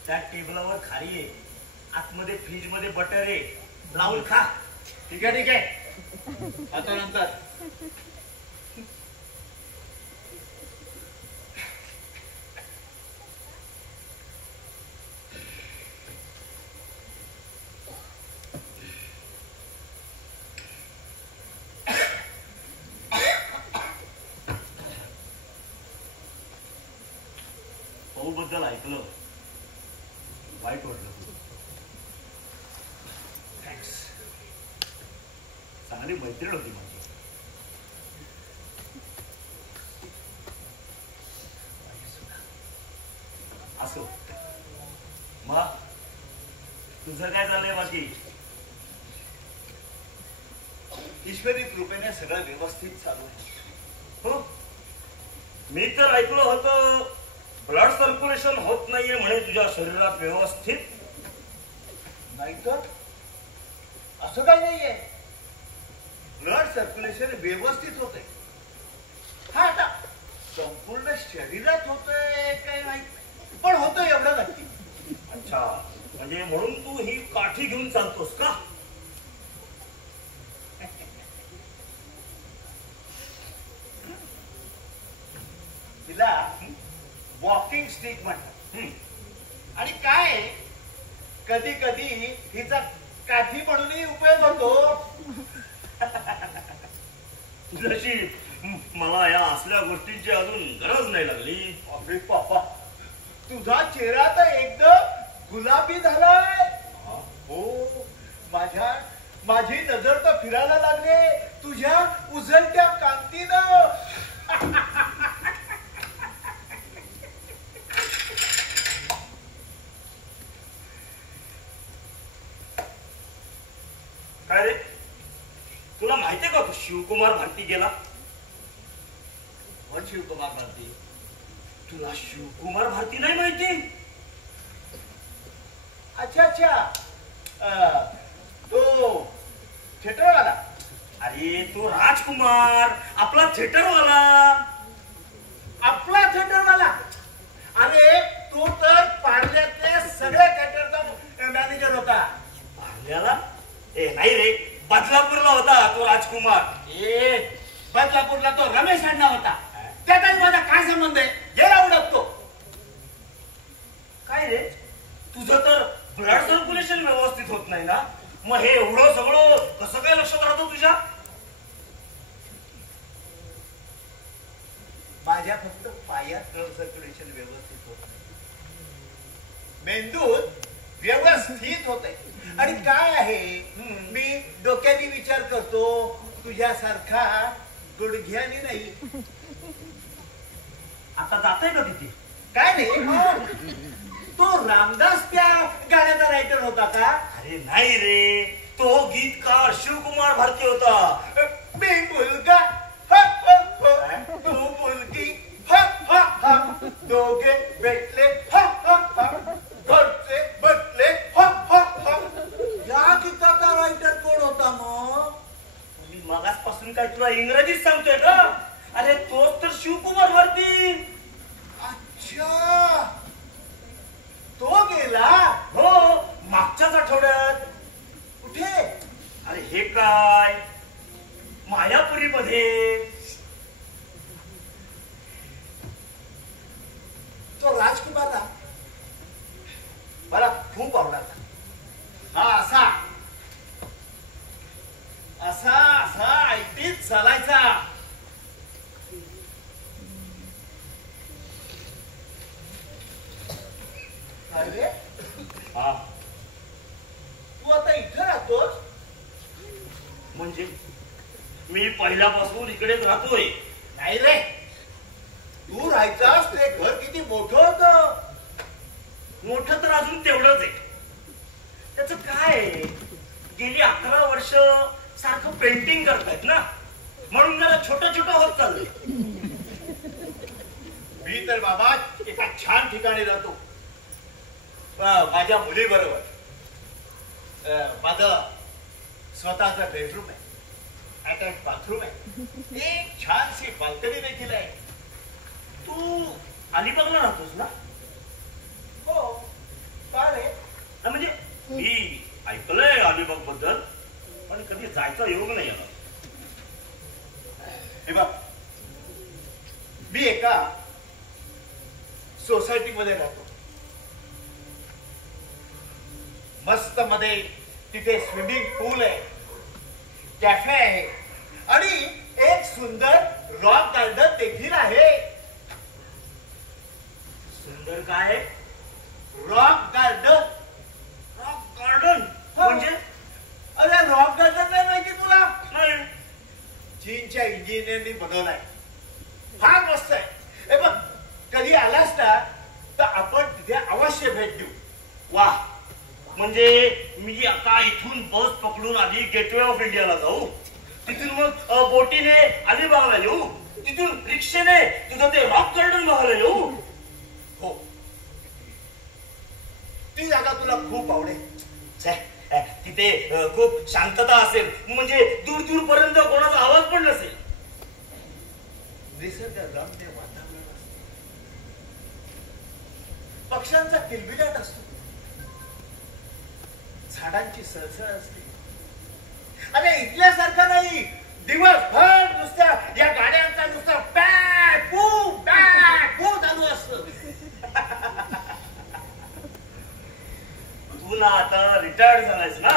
त्या टेबलावर खारी आहे, आतमध्ये फ्रीज मध्ये बटर आहे, लावून खा. ठीक आहे ठीक आहे, आता नंतर. भाऊ बद्दल ऐकलं, वाईट वाटलं. थँक्स, चांगली मैत्रीण होती माझी. असो, मग तुझं काय चाललंय बाकी? ईश्वरी कृपेने सगळं व्यवस्थित चालू आहे. हो, मी तर ऐकलं होतं ब्लड सर्क्युलेशन होत नाहीये म्हणे तुझ्या शरीरात व्यवस्थित. नाहीतर असं काही नाहीये, ब्लड सर्क्युलेशन व्यवस्थित होतंय. हा, आता संपूर्ण शरीरात होतंय काही माहित नाही, पण होतंय एवढं नक्की. अच्छा, म्हणजे म्हणून तू ही काठी घेऊन चालतोस का? तिला वॉकिंग स्टिक म्हणतात. आणि काय, कधी कधी हिचा काठी म्हणूनही उपयोग होतो. जशी मला या असल्या गोष्टींची अजून गरज नाही लागली. अरे बाबा, तुझा चेहरा तर एकदम गुलाबी झालाय. हो, माझी नजर तर फिरायला लागले तुझ्या उजळत्या कांतीनं. काय रे, तुला माहितीये का तो शिवकुमार भारती गेला? कोण शिवकुमार भारती? तुला शिवकुमार भारती नाही माहिती? अच्छा अच्छा, तो थिएटरवाला. अरे तो राजकुमार आपला थिएटरवाला. आपला थिएटरवाला? अरे तो तर पार्ल्यातले सगळ्या थिएटरचा मॅनेजर होता. पार्ल्याला? नाही रे, बदलापूरला होता तो राजकुमार. बदलापूरला तो रमेश अण्णा होता. त्याचा माझा काय संबंध आहे? गेला उडकतो. काय रे, तुझं तर ब्लड सर्क्युलेशन व्यवस्थित होत नाही ना, मग हे एवढं सगळं कसं काय लक्षात राहतं तुझ्या? माझ्या फक्त पायात ब्लड सर्क्युलेशन व्यवस्थित होत नाही, मेंदूत व्यवस्थित होत आहे. आणि काय आहे, मी डोक्याने विचार करतो, तुझ्यासारखा गुडघ्याने नाही. आता जातोय का तिथे? काय नाही, तो रामदास त्या गाण्याचा रायटर होता का? अरे नाही रे, तो गीतकार शिवकुमार भारती होता. मी मुलगा तू मुलगी दोघे भेटले घरचे बसले. या गीताचा रायटर कोण होता मग? मी मगासपासून काय तुला इंग्रजीत सांगतोय का? अरे तोच तर शिवकुमार भारती. अच्छा, तो गेला? हो, मागच्याच आठवड्यात. कुठे? अरे हे काय, मायापुरीमध्ये. तो राजकुमारला मला खूप आवडला. हा असा असा असा ऐकतीच चालायचा. अरे हा, तू आता इथं राहतोस? म्हणजे मी पहिल्यापासून इकडेच राहतोय. नाही रे, तू राहायचास ते घर किती मोठं होतं. मोठं तर अजून तेवढंच आहे. त्याच काय आहे, गेली 11 वर्ष सारखं पेंटिंग करतायत ना, म्हणून जरा छोटं छोटं होत चाललंय. मी तर बाबा एका छान ठिकाणी राहतो, माझ्या मुली बरोबर. माझं स्वतःचं बेडरूम आहे, अटॅच बाथरूम आहे, एक छानशी बाल्कनी देखील आहे. तू अलिबागला राहतोस ना? हो, का रे? म्हणजे मी ऐकलंय अलिबाग बद्दल, पण कधी जायचा योग नाही आला. हे बघ, मी एका सोसायटीमध्ये राहतो. मस्त मध्ये तिथे स्विमिंग पूल आहे, कॅफे आहे आणि एक सुंदर रॉक गार्डन देखील आहे. सुंदर काय? Rock garden. रॉक गार्डन म्हणजे? अरे रॉक गार्डन नाही माहिती तुला? नाही. चीनच्या इंजिनियरनी बनवलाय, फार मस्त आहे. हे बघ, कधी आलास ना तर आपण तिथे अवश्य भेट देऊ. वा, म्हणजे मी आता इथून बस पकडून आधी गेटवे ऑफ इंडियाला जाऊ, तिथून मग बोटीने अलिबागला येऊ, तिथून रिक्षेने तुझं ते रॉक गार्डन बघायला येऊ. हो, ती जागा तुला खूप आवडेल. तिथे खूप शांतता असेल, म्हणजे दूर दूर पर्यंत कोणाचा आवाज पण नसेल. निसर्गरम्य वातावरण असते, पक्ष्यांचा किलबिलाट असतो, झाडांची सळसळ असते. अरे इथल्यासारखं नाही, दिवसभर नुसत्या या गाड्यांचा नुसता बॅट पू चालू असतं. तू ना आता रिटायर्ड झालायस ना,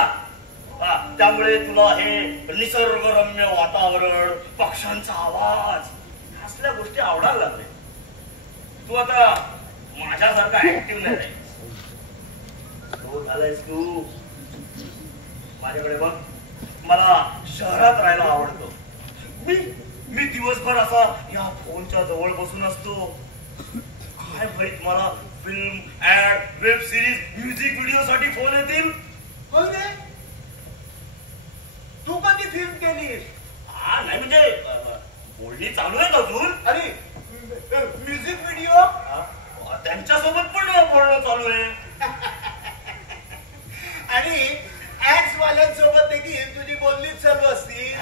त्यामुळे तुला हे निसर्गरम्य वातावरण, पक्ष्यांचा आवाज, असल्या गोष्टी आवडायला लागले. तू आता माझ्यासारखा ऍक्टिव्ह नाही राहील. तो झालायस तू. माझ्याकडे बघ, मला शहरात राहायला आवडतं. मी दिवसभर असा या फोनच्या जवळ बसून असतो. काय माहित मला film, ad, web series, music video साठी फोन येतील. हो रे, तू कधी फिल्म केलीस? हा नाही, म्हणजे बोलणी चालू आहेत अजून. अरे म्युझिक व्हिडिओ त्यांच्यासोबत पण बोलणं चालू आहे. आणि ऍड्स वाल्यांसोबत देखील तुझी बोलणीच चालू असती.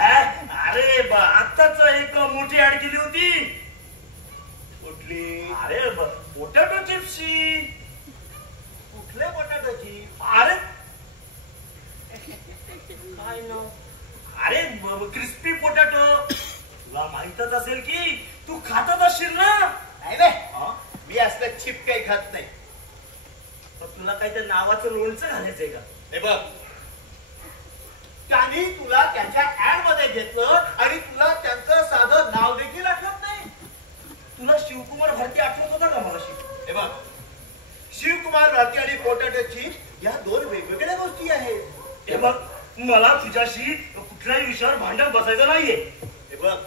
आत्ताच एक मोठी ऍड केली होती. कुठली? अरे पोटॅटो चिप्सची. कुठल्या बटाट्याची? अरे काय ना, अरे क्रिस्पी पोटॅटो. तुला माहितच असेल की तू खातच असशील ना. नाही नाही, मी असलं चिप काही खात नाही. पण तुला काही त्या नावाचं लोणचं घालायचंय का? हे बघ, त्यांनी तुला त्यांच्या ऍड मध्ये घेतलं आणि तुला त्यांचं साधं नाव देखील आठवत नाही. तुला शिवकुमार भारती आठवत होता का मगाशी? हे बघ, शिवकुमार भारती आणि पोटॅटो चिप्स या दोन वेगवेगळ्या गोष्टी आहेत. हे बघ, मला तुझ्याशी कुठल्याही विषयावर भांडण बसायचं नाहीये. हे बघ,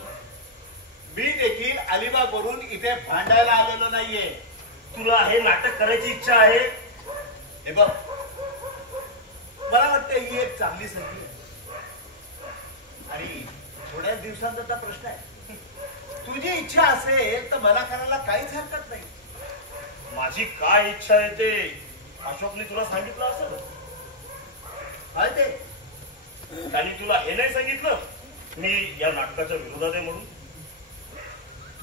मी देखील अलिबाग वरून इथे भांडायला आलेलो नाहीये. तुला हे नाटक करायची इच्छा आहे. हे बघ, मला वाटतं ही एक चांगली संधी आहे आणि थोड्याच दिवसांचा प्रश्न आहे. तुझी इच्छा असेल तर मला करायला काहीच हरकत नाही. माझी काय इच्छा आहे ते अशोकने तुला सांगितलं असेल. काय ते? त्यांनी तुला हे नाही सांगितलं मी या नाटकाच्या विरोधात आहे म्हणून.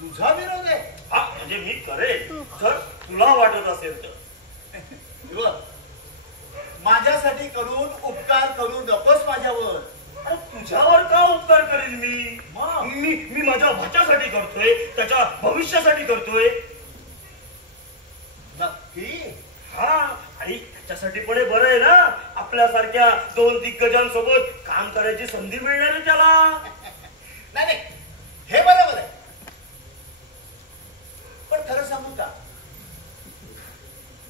तुझा विरोध आहे? हा, म्हणजे मी करेन जर तुला वाटत असेल तर. हे बघ, माझ्यासाठी करून उपकार करू नकोस माझ्यावर. अरे तुझ्यावर का उपकार करेल मी? मग? मी माझ्या भाच्यासाठी करतोय, त्याच्या भविष्यासाठी करतोय. नक्की? हा, आणि त्याच्यासाठी पण हे बरं आहे ना, आपल्यासारख्या दोन दिग्गजांसोबत काम करायची संधी मिळणार आहे त्याला. नाही नाही, हे बरोबर आहे. पण खरं सांगू का,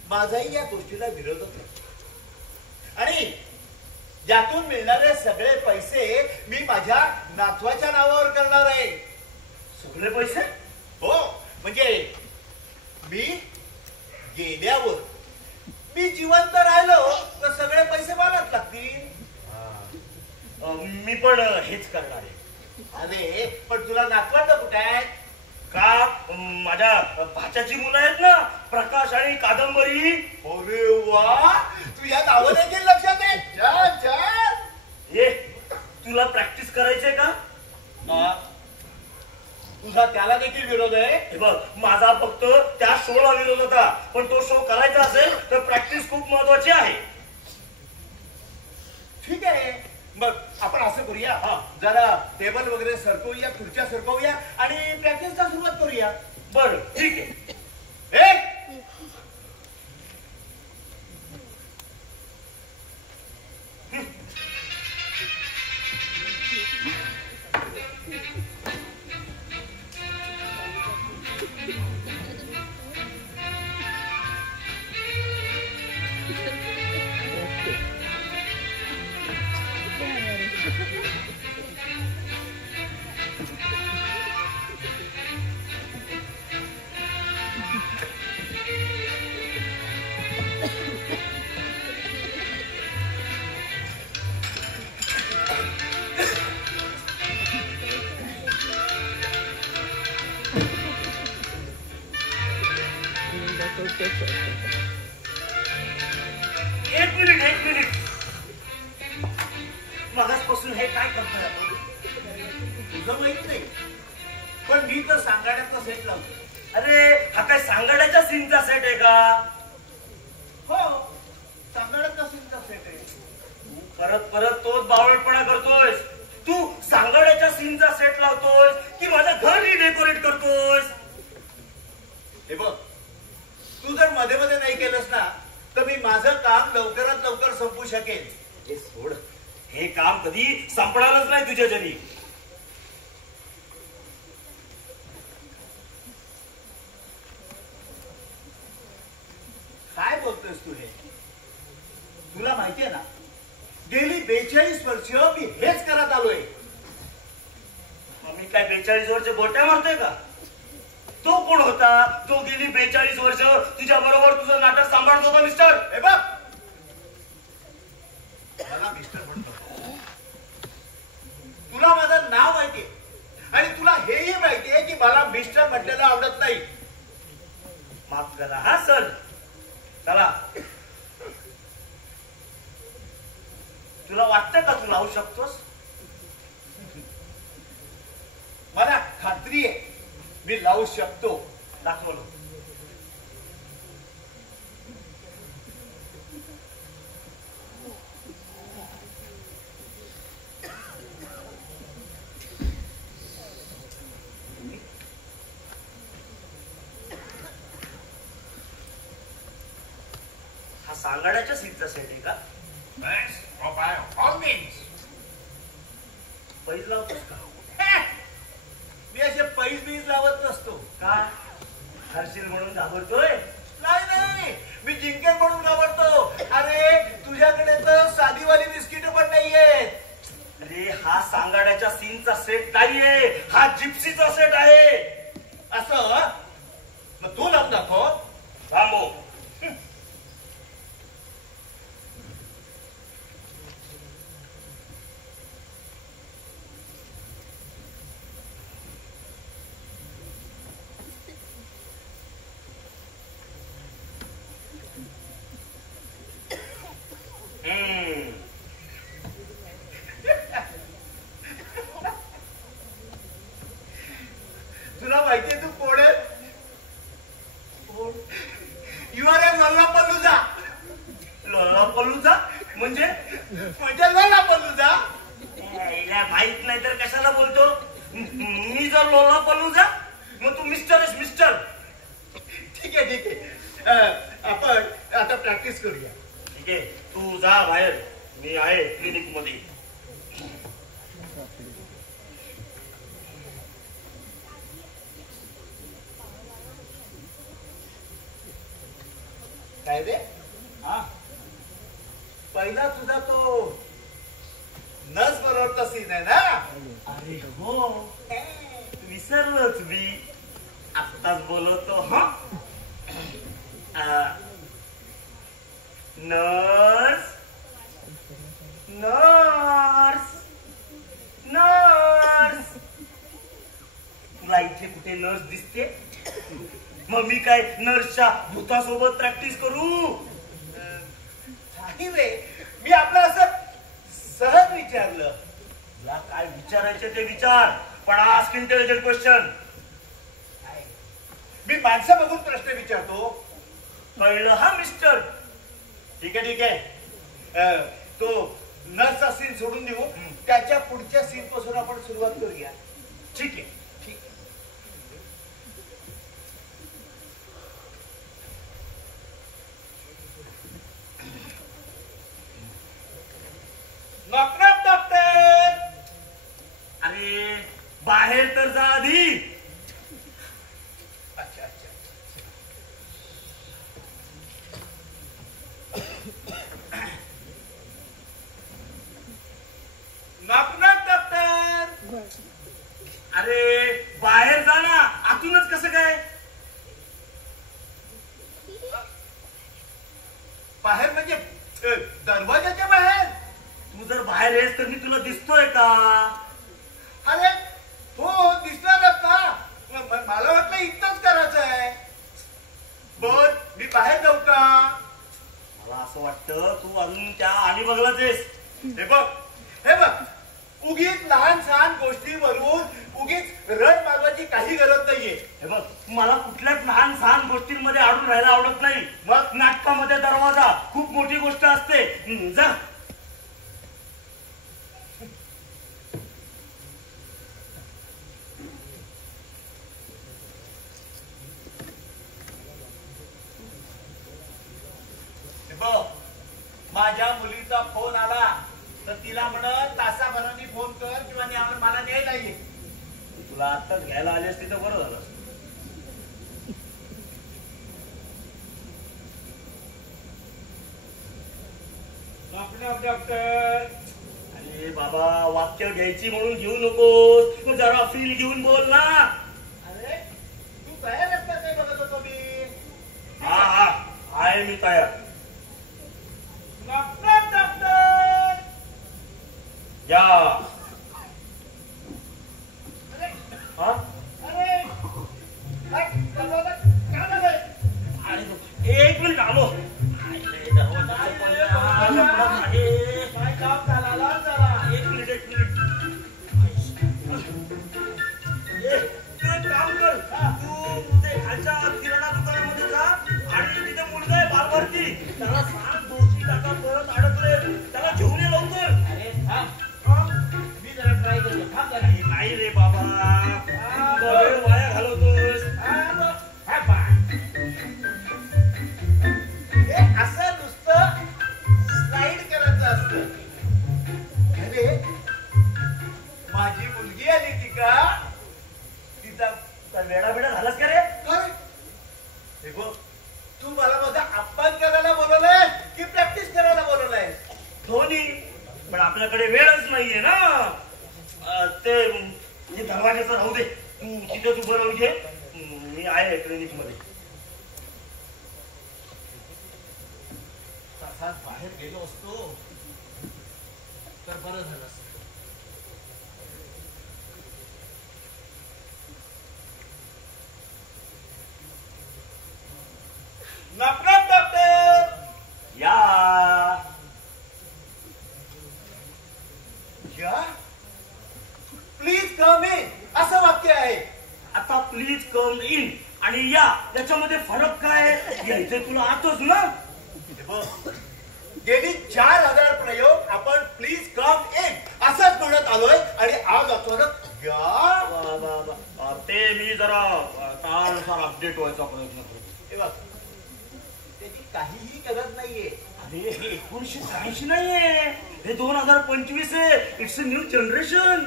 माझाही या गोष्टीला विरोधच आहे आणि यातून मिळणारे सगळे पैसे मी माझ्या नातवाच्या नावावर करणार आहे. सगळे पैसे? हो, म्हणजे मी गेल्यावर, मी जिवंत राहिलो तर सगळे पैसे मलाच लागतील. मी पण हेच करणार आहे. अरे पण तुला नातवंड कुठे आहेत? का माझ्या भाच्याची मुलं आहेत ना, प्रकाश आणि कादंबरी. अरे वा, तू या नावं देखील लक्षात आहे. छान छान. हे तुला प्रॅक्टिस करायचंय का? तुझा त्याला देखील विरोध आहे? हे बघ, माझा फक्त त्या शोला विरोध होता, पण तो शो करायचा असेल तर प्रॅक्टिस खूप महत्वाची आहे. ठीक आहे, मग आपण असं करूया, जरा टेबल वगैरे सरकवूया, खुर्च्या सरकवूया आणि प्रॅक्टिसला सुरुवात करूया. बरं, ठीक आहे. एक मिनिट. मगाचपासून हे काय करतोय आपण? तुझं माहित नाही, पण मी तर सांगाड्याचा सेट लावतो. अरे हा काय सांगाड्याच्या सीनचा सेट आहे का? हो, सांगाड्याचा सीनचा सेट आहे. तू परत परत तोच बावळटपणा करतोयस. तू सांगाड्याच्या सीनचा सेट लावतोयस की माझं घर डेकोरेट करतोयस? हे बघ, तू जर मध्ये मध्ये नाही केलंस ना तर मी माझं काम लवकरात लवकर संपू शकेन. हे सोड, हे काम कधी संपणारच नाही तुझ्या जरी. काय बोलतोयस तू हे? तुला माहितीये ना, गेली 42 वर्ष मी हेच करत आलोय. मी काय 42 वर्ष गोट्या मारतोय का? तो कोण होता जो गेली 42 वर्ष तुझ्या बरोबर तुझं नाटक सांभाळत होता? मिस्टर, हे बघ, मला मिस्टर म्हणतो. तुला माझं नाव माहितीये आणि तुला हेही माहितीये की मला मिस्टर म्हटलेलं आवडत नाही. माफ करा हा सर. चला, तुला वाटतं का तू लावू शकतोस? मी लावू शकतो. दाखवलं. हा सांगाड्याच्या सीटचा सेट आहे का? पैज लावतोस का? मी असे पैज बीज लावत नसतो. का हरशील म्हणून घाबरतोय? नाही नाही, मी जिंकेल म्हणून घाबरतो. अरे तुझ्याकडे तर साधीवाली बिस्किट पण नाहीयेत. अरे हा सांगाड्याच्या सीनचा सेट नाहीये, हा जिप्सीचा सेट आहे. असं मग तू लावून दाखव. थांबो. तुला माहितीये तू कोण आहे? You R A लोल्लापल्लूजा. लोल्लापल्लूजा म्हणजे? म्हणजे लोल्लापल्लूजा. याला माहित नाही तर कशाला बोलतो? मी जर लोल्लापल्लूजा मग तू मिस्टर मिस्टर. ठीक आहे ठीक आहे, आपण आता प्रॅक्टिस करूया. ठीक आहे, तू जा बाहेर, मी आहे क्लिनिक मध्ये. काय रे? हा, पहिला तुझा तो नस बरोबरचा सीन आहे ना? अरे हो, विसरलोच मी. आत्ताच बोलवतो. हा, नर्स नर्स नर्स. तुला इथे कुठे नर्स दिसते? मग मी काय नर्सच्या भूतासोबत प्रॅक्टिस करू? नाही रे, मी आपलं असं सहज विचारलं. तुला काय विचारायचं ते विचार, पण आस्क इंटेलिजंट क्वेश्चन. मी माणसं बघून प्रश्न विचारतो. कळलं? हा मिस्टर. ठीक आहे ठीक आहे, तो नर्सचा सीन सोडून देऊ. त्याच्या पुढच्या सीन पासून आपण सुरुवात करूया. ठीक आहे. ठीक आहे. Knock knock doctor. अरे बाहेर तर जा आधी. अच्छा अच्छा. Knock knock doctor. अरे बाहेर जा ना, आतूनच कसं काय? बाहेर म्हणजे दरवाजाच्या बाहेर? तू जर बाहेर आहेस तर मी तुला दिसतोय का? अरे हो, दिसणारच ना. मला वाटलं इथंच करायचं आहे. बर, मी बाहेर जाऊ का? मला असं वाटतं तू अजून त्या अलिबागलाच आहेस. हे बघ, उगीच लहान सहान गोष्टीवरून उगीच रड मारवायची काही गरज नाहीये. हे बघ, मला कुठल्याच लहान सहान गोष्टींमध्ये अडून राहायला आवडत नाही. मग नाटकामध्ये दरवाजा खूप मोठी गोष्ट असते. जा. माझ्या मुलीचा फोन आला तर तिला म्हणत तासाभरांनी फोन कर किंवा मला न्यायला ये. तुला आत्ताच घ्यायला आली असती तर बरं झालं. डॉक्टर. अरे बाबा, वाक्य घ्यायची म्हणून घेऊ नकोस, जरा फील घेऊन बोल ना. अरे तू तयार असता ते बघत होतो मी. हा हा, आहे मी तयार. डॉक्टर. या. अरे एक मिनिट आलो. एक मिनिट. एक काम कर, तू ते खालच्या किराणा दुकानामध्ये जा आणि तिथे मुलगा आहे बालभारती, त्याला सांग दोषी काका परत अडकले, त्याला घेऊन ये लवकर. अरे थांब, मी जरा ट्राय करतो. थांब जरा. नाही रे बाबा, तुझा वेळ वाया घालवतोस. हा बा. हे असं नुसतं स्लाइड करायचं असतं. अरे माझी मुलगी आली ती का, तिचा वेडा झालास का रे? हे बघ, तू मला माझा अपमान करायला बोलवलंय की प्रॅक्टिस करायला बोलवलंय? दोन्ही. पण आपल्याकडे वेळच नाहीये ना. ते दरवाजाचं राहू दे, तू तिथेच उभं राहू घे, मी आहे क्लिनिक मध्ये. तसाच बाहेर गेलो असतो तर बरं झालं असतं. नॉक डॉक्टर, या प्लीज कम इन असं वाक्य आहे. आता प्लीज कम इन आणि या याच्यामध्ये फरक काय? यायचे तुला आतच ना. हे बघ, गेली 4000 प्रयोग आपण प्लीज कम इन असंच म्हणत आलोय आणि आज अचानक या. ते मी जरा काळानुसार अपडेट व्हायचा प्रयत्न करतो. हे बघ, त्याची काहीही गरज नाहीये. अरे हे 1980 नाहीये, हे 2025 आहे. It's a new generation.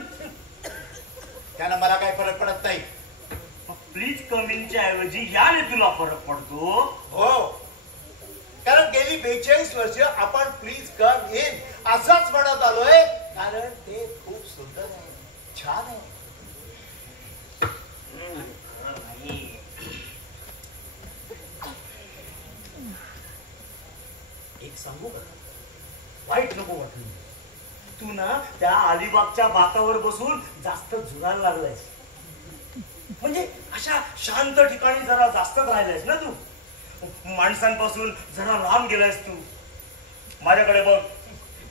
त्यानं मला काही फरक पडत नाही. प्लीज कम इनच्या ऐवजी याने तुला फरक पडतो. हो, कारण गेली 42 वर्ष आपण प्लीज कम इन असंच म्हणत आलोय, कारण ते खूप सुंदर आहे, छान आहे. एक सांगू का, वाईट नको वाटलं, तू ना त्या अलिबागच्या बाकावर बसून जास्त झुरायला लागलायस. म्हणजे अशा शांत ठिकाणी जरा जास्त राहिलायस ना तू. माणसांपासून जरा लांब गेलायस तू. माझ्याकडे बघ,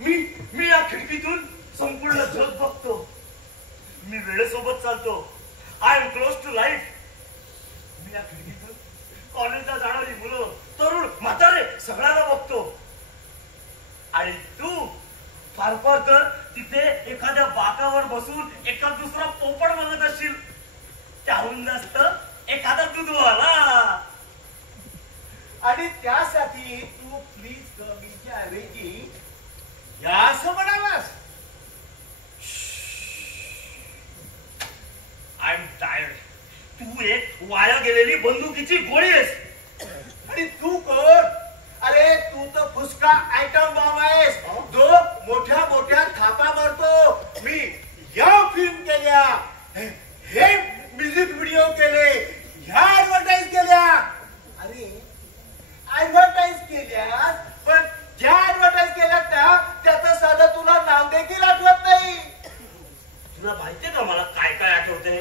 मी या खिडकीतून संपूर्ण जग बघतो. मी वेळेसोबत चालतो. I am close to life. मी या खिडकीतून कॉलेजला जाणारी मुलं, तरुण, म्हातारे सगळ्याला बघतो. आणि तू फार फार तर तिथे एखाद्या बाकावर बसून एका दुसरा पोपट बघत असशील. त्याहून जास्त एखादा दूधवाला. आणि त्यासाठी तू प्लीज कम इनच्या ऐवजी या असं म्हणालास. I am tired. तू एक वाया गेलेली बंदुकीची गोळी आहेस. आणि तू कोण? अरे तू तर फुसका आयटम बॉम्ब आहेस, जो मोठ्या मोठ्या थापा मारतो. मी या फिल्म केल्या, हे म्युझिक व्हिडिओ केले, ह्या ऍडव्हर्टाईज केल्या. अरे ऍडव्हर्टाईज केल्यास, पण ज्या ऍडव्हर्टाईज केल्यात ना त्याचं साधं तुला नाव देखील आठवत नाही. तुला माहितीये का मला काय काय आठवते?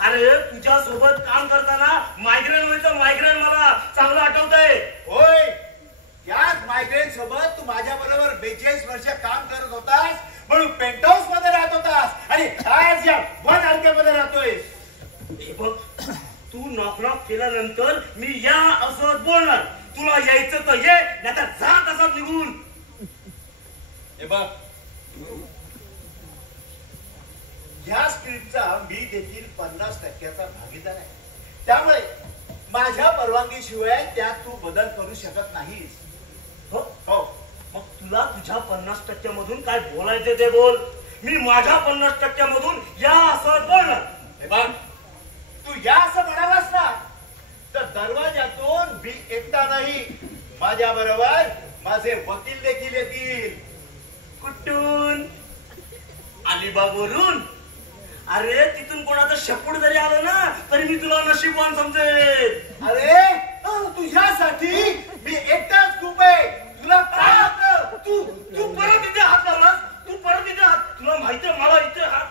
अरे तुझ्या सोबत काम करताना मायग्रेन व्हायचं. मायग्रेन मला चांगलं आठवतंय. होय, याच मायग्रेन सोबत तू माझ्या बरोबर 42 वर्ष काम करत होतास, म्हणून पेंट हाऊस मध्ये राहत होतास आणि आज या वन मध्ये राहतोय. हे बघ, तू नॉक नॉक केल्यानंतर मी या असं बोलणार. तुला यायचं तर ये, नाही तर जा तसाच निघून. हे बघ, या स्क्रिप्टचा मी देखील 50% भागीदार आहे. त्यामुळे माझ्या परवानगीशिवाय त्यात तू बदल करू शकत नाहीस. हो, हो, मग तुला तुझ्या 50% मधून काय बोलायचे ते बोल. मी माझ्या 50% मधून या असं बोलणार. हे बघ, तू या असं म्हणालास ना, तर दरवाजातून मी एकटा नाही, माझ्या बरोबर माझे वकील देखील येतील. कुठून? अलिबागवरून? अरे तिथून कोणाचं शेपूट जरी आलं ना तरी मी तुला नशीबवान समजेल. अरे तुझ्यासाठी मी एकटाच खूप आहे. तुला काय होतं? तू परत इथे हात लावलास. तू परत इथे हात. तुला माहितीये मला इथे हात.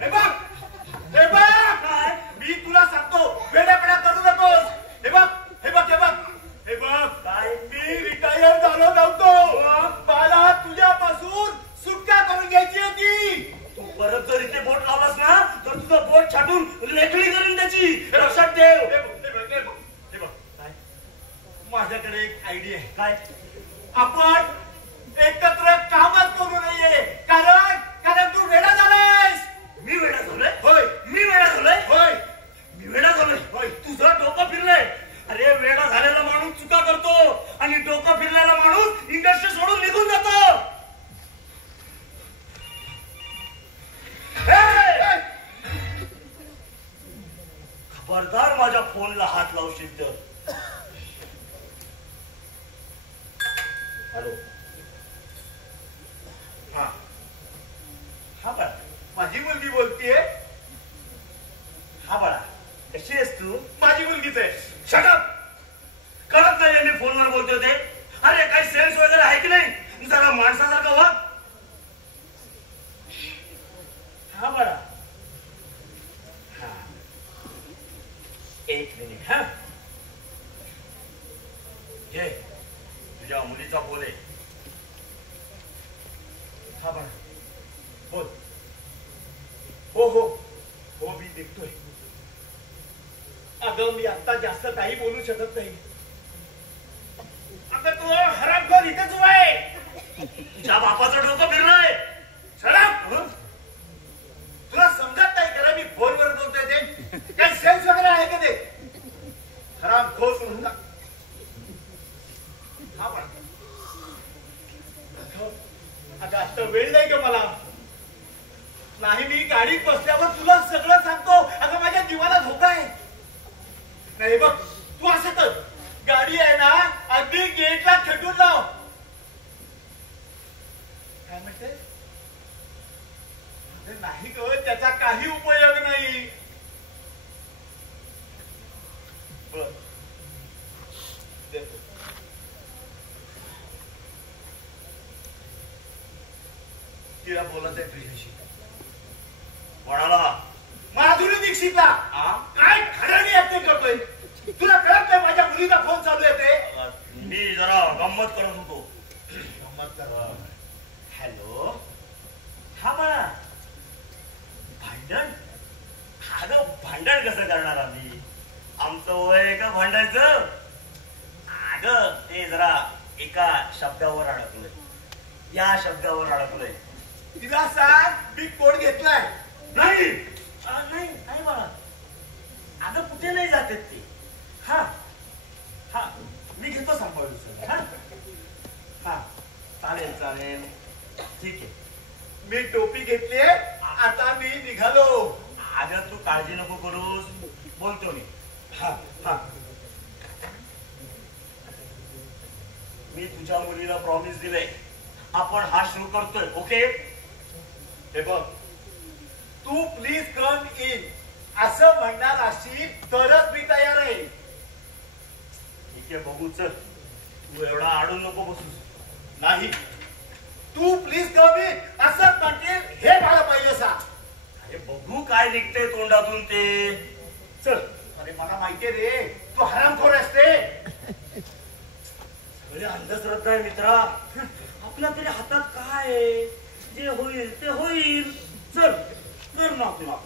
हे बघ, हे बघ, काय मी तुला सांगतो, वेड्यापणा करू नकोस. हे बघ, हे बघ, हे बघ, हे बघ, काय मी रिटायर झालो नव्हतो. मला तुझ्यापासून सुटका करून घ्यायची होती. तू परत जर इथे बोट लावलास ना तुझं बोट छाटून लेखणी करीन त्याची. लक्षात ठेव. हे बघ काय माझ्याकडे एक आयडिया आहे. काय? आपण एकत्र कामच करू नये. कारण तू वेडा झालायस. मी वेडा झालोय? होय. मी वेडा झालोय? होय. मी वेडा झालोय? होय. तुझं डोकं फिरलंय. अरे वेडा झालेला माणूस चुका करतो आणि डोकं फिरलेला माणूस इंडस्ट्री सोडून निघून जातो. खबरदार माझ्या फोनला हात लावशील तर. हॅलो. हा हा बाळा. माझी मुलगी बोलतीये. हा बाळा, कशी आहेस तू? माझी मुलगीच आहे. शटअप. कळत नाही मी फोनवर बोलतोय ते. अरे काही सेन्स वगैरे आहे की नाही? जरा माणसासारखं वाग. हा बाळा. हा एक मिनिट. हा घे तुझ्या मुलीचा फोन आहे. हा बाळा बोल. हो हो हो मी देखतोय. अगं मी आता जास्त काही बोलू शकत नाही. अगं तू हरामखोर इथेच उभा आहे. तुझ्या बापाचं डोकं फिरलंय. शराब तुला समजत नाही खरं मी फोनवर बोलतोय ते. काही सेन्स वगैरे आहे का ते? हरामखोर म्हणून ना. हा पण अगं आता वेळ नाही का मला. नाही मी गाडीत बसल्यावर तुला सगळं सांगतो. अगं माझ्या जीवाला धोका आहे. नाही बघ तू असं कर. गाडी आहे ना अगदी गेटला खेटून लाव. काय म्हणते? नाही ग त्याचा काही उपयोग नाही. बर देतो. तिला बोलत आहे तुझ्याशी. कोणाला? माधुरी दीक्षितला. काय खरं ऍक्टिंग करतोय. तुला कळत नाही माझ्या मुलीचा फोन चालू आहे ते. मी जरा गंमत करत होतो. गंमत कर. हॅलो. हा बाळा. भांडण? अगं भांडण कसं करणार आम्ही? आमचं वय आहे का भांडायचं? अगं ते जरा एका शब्दावर अडकलोय. या शब्दावर अडकलोय. तिला सांग मी कोड घेतलाय. नाही नाही नाही बाळा. अगं कुठे नाही जातात ते. हा हा मी घेतो सांभाळून सगळं. हा हा चालेल चालेल ठीक आहे. मी टोपी घेतली. आता मी निघालो. अगं तू काळजी नको करूस. बोलतो मी. हा हा मी तुझ्या मुलीला प्रॉमिस दिलंय. आपण हा सुरू करतोय. ओके. हे बघ तू प्लीज कम इन असं म्हणणार अशी तरच मी तयार आहे. ठीक आहे बघू. चल तू एवढा आडून नको बसूस. नाही तू प्लीज कम इन असं म्हणतील हे मला पाहिजे सांग. अरे बघू काय निघतंय तोंडातून ते. चल. अरे मला माहितीये रे तू हरामखोर असते. सगळे अंधश्रद्धा आहे मित्रा. आपल्या तरी हातात काय आहे? जे होईल ते होईल. चल कर ना तुला.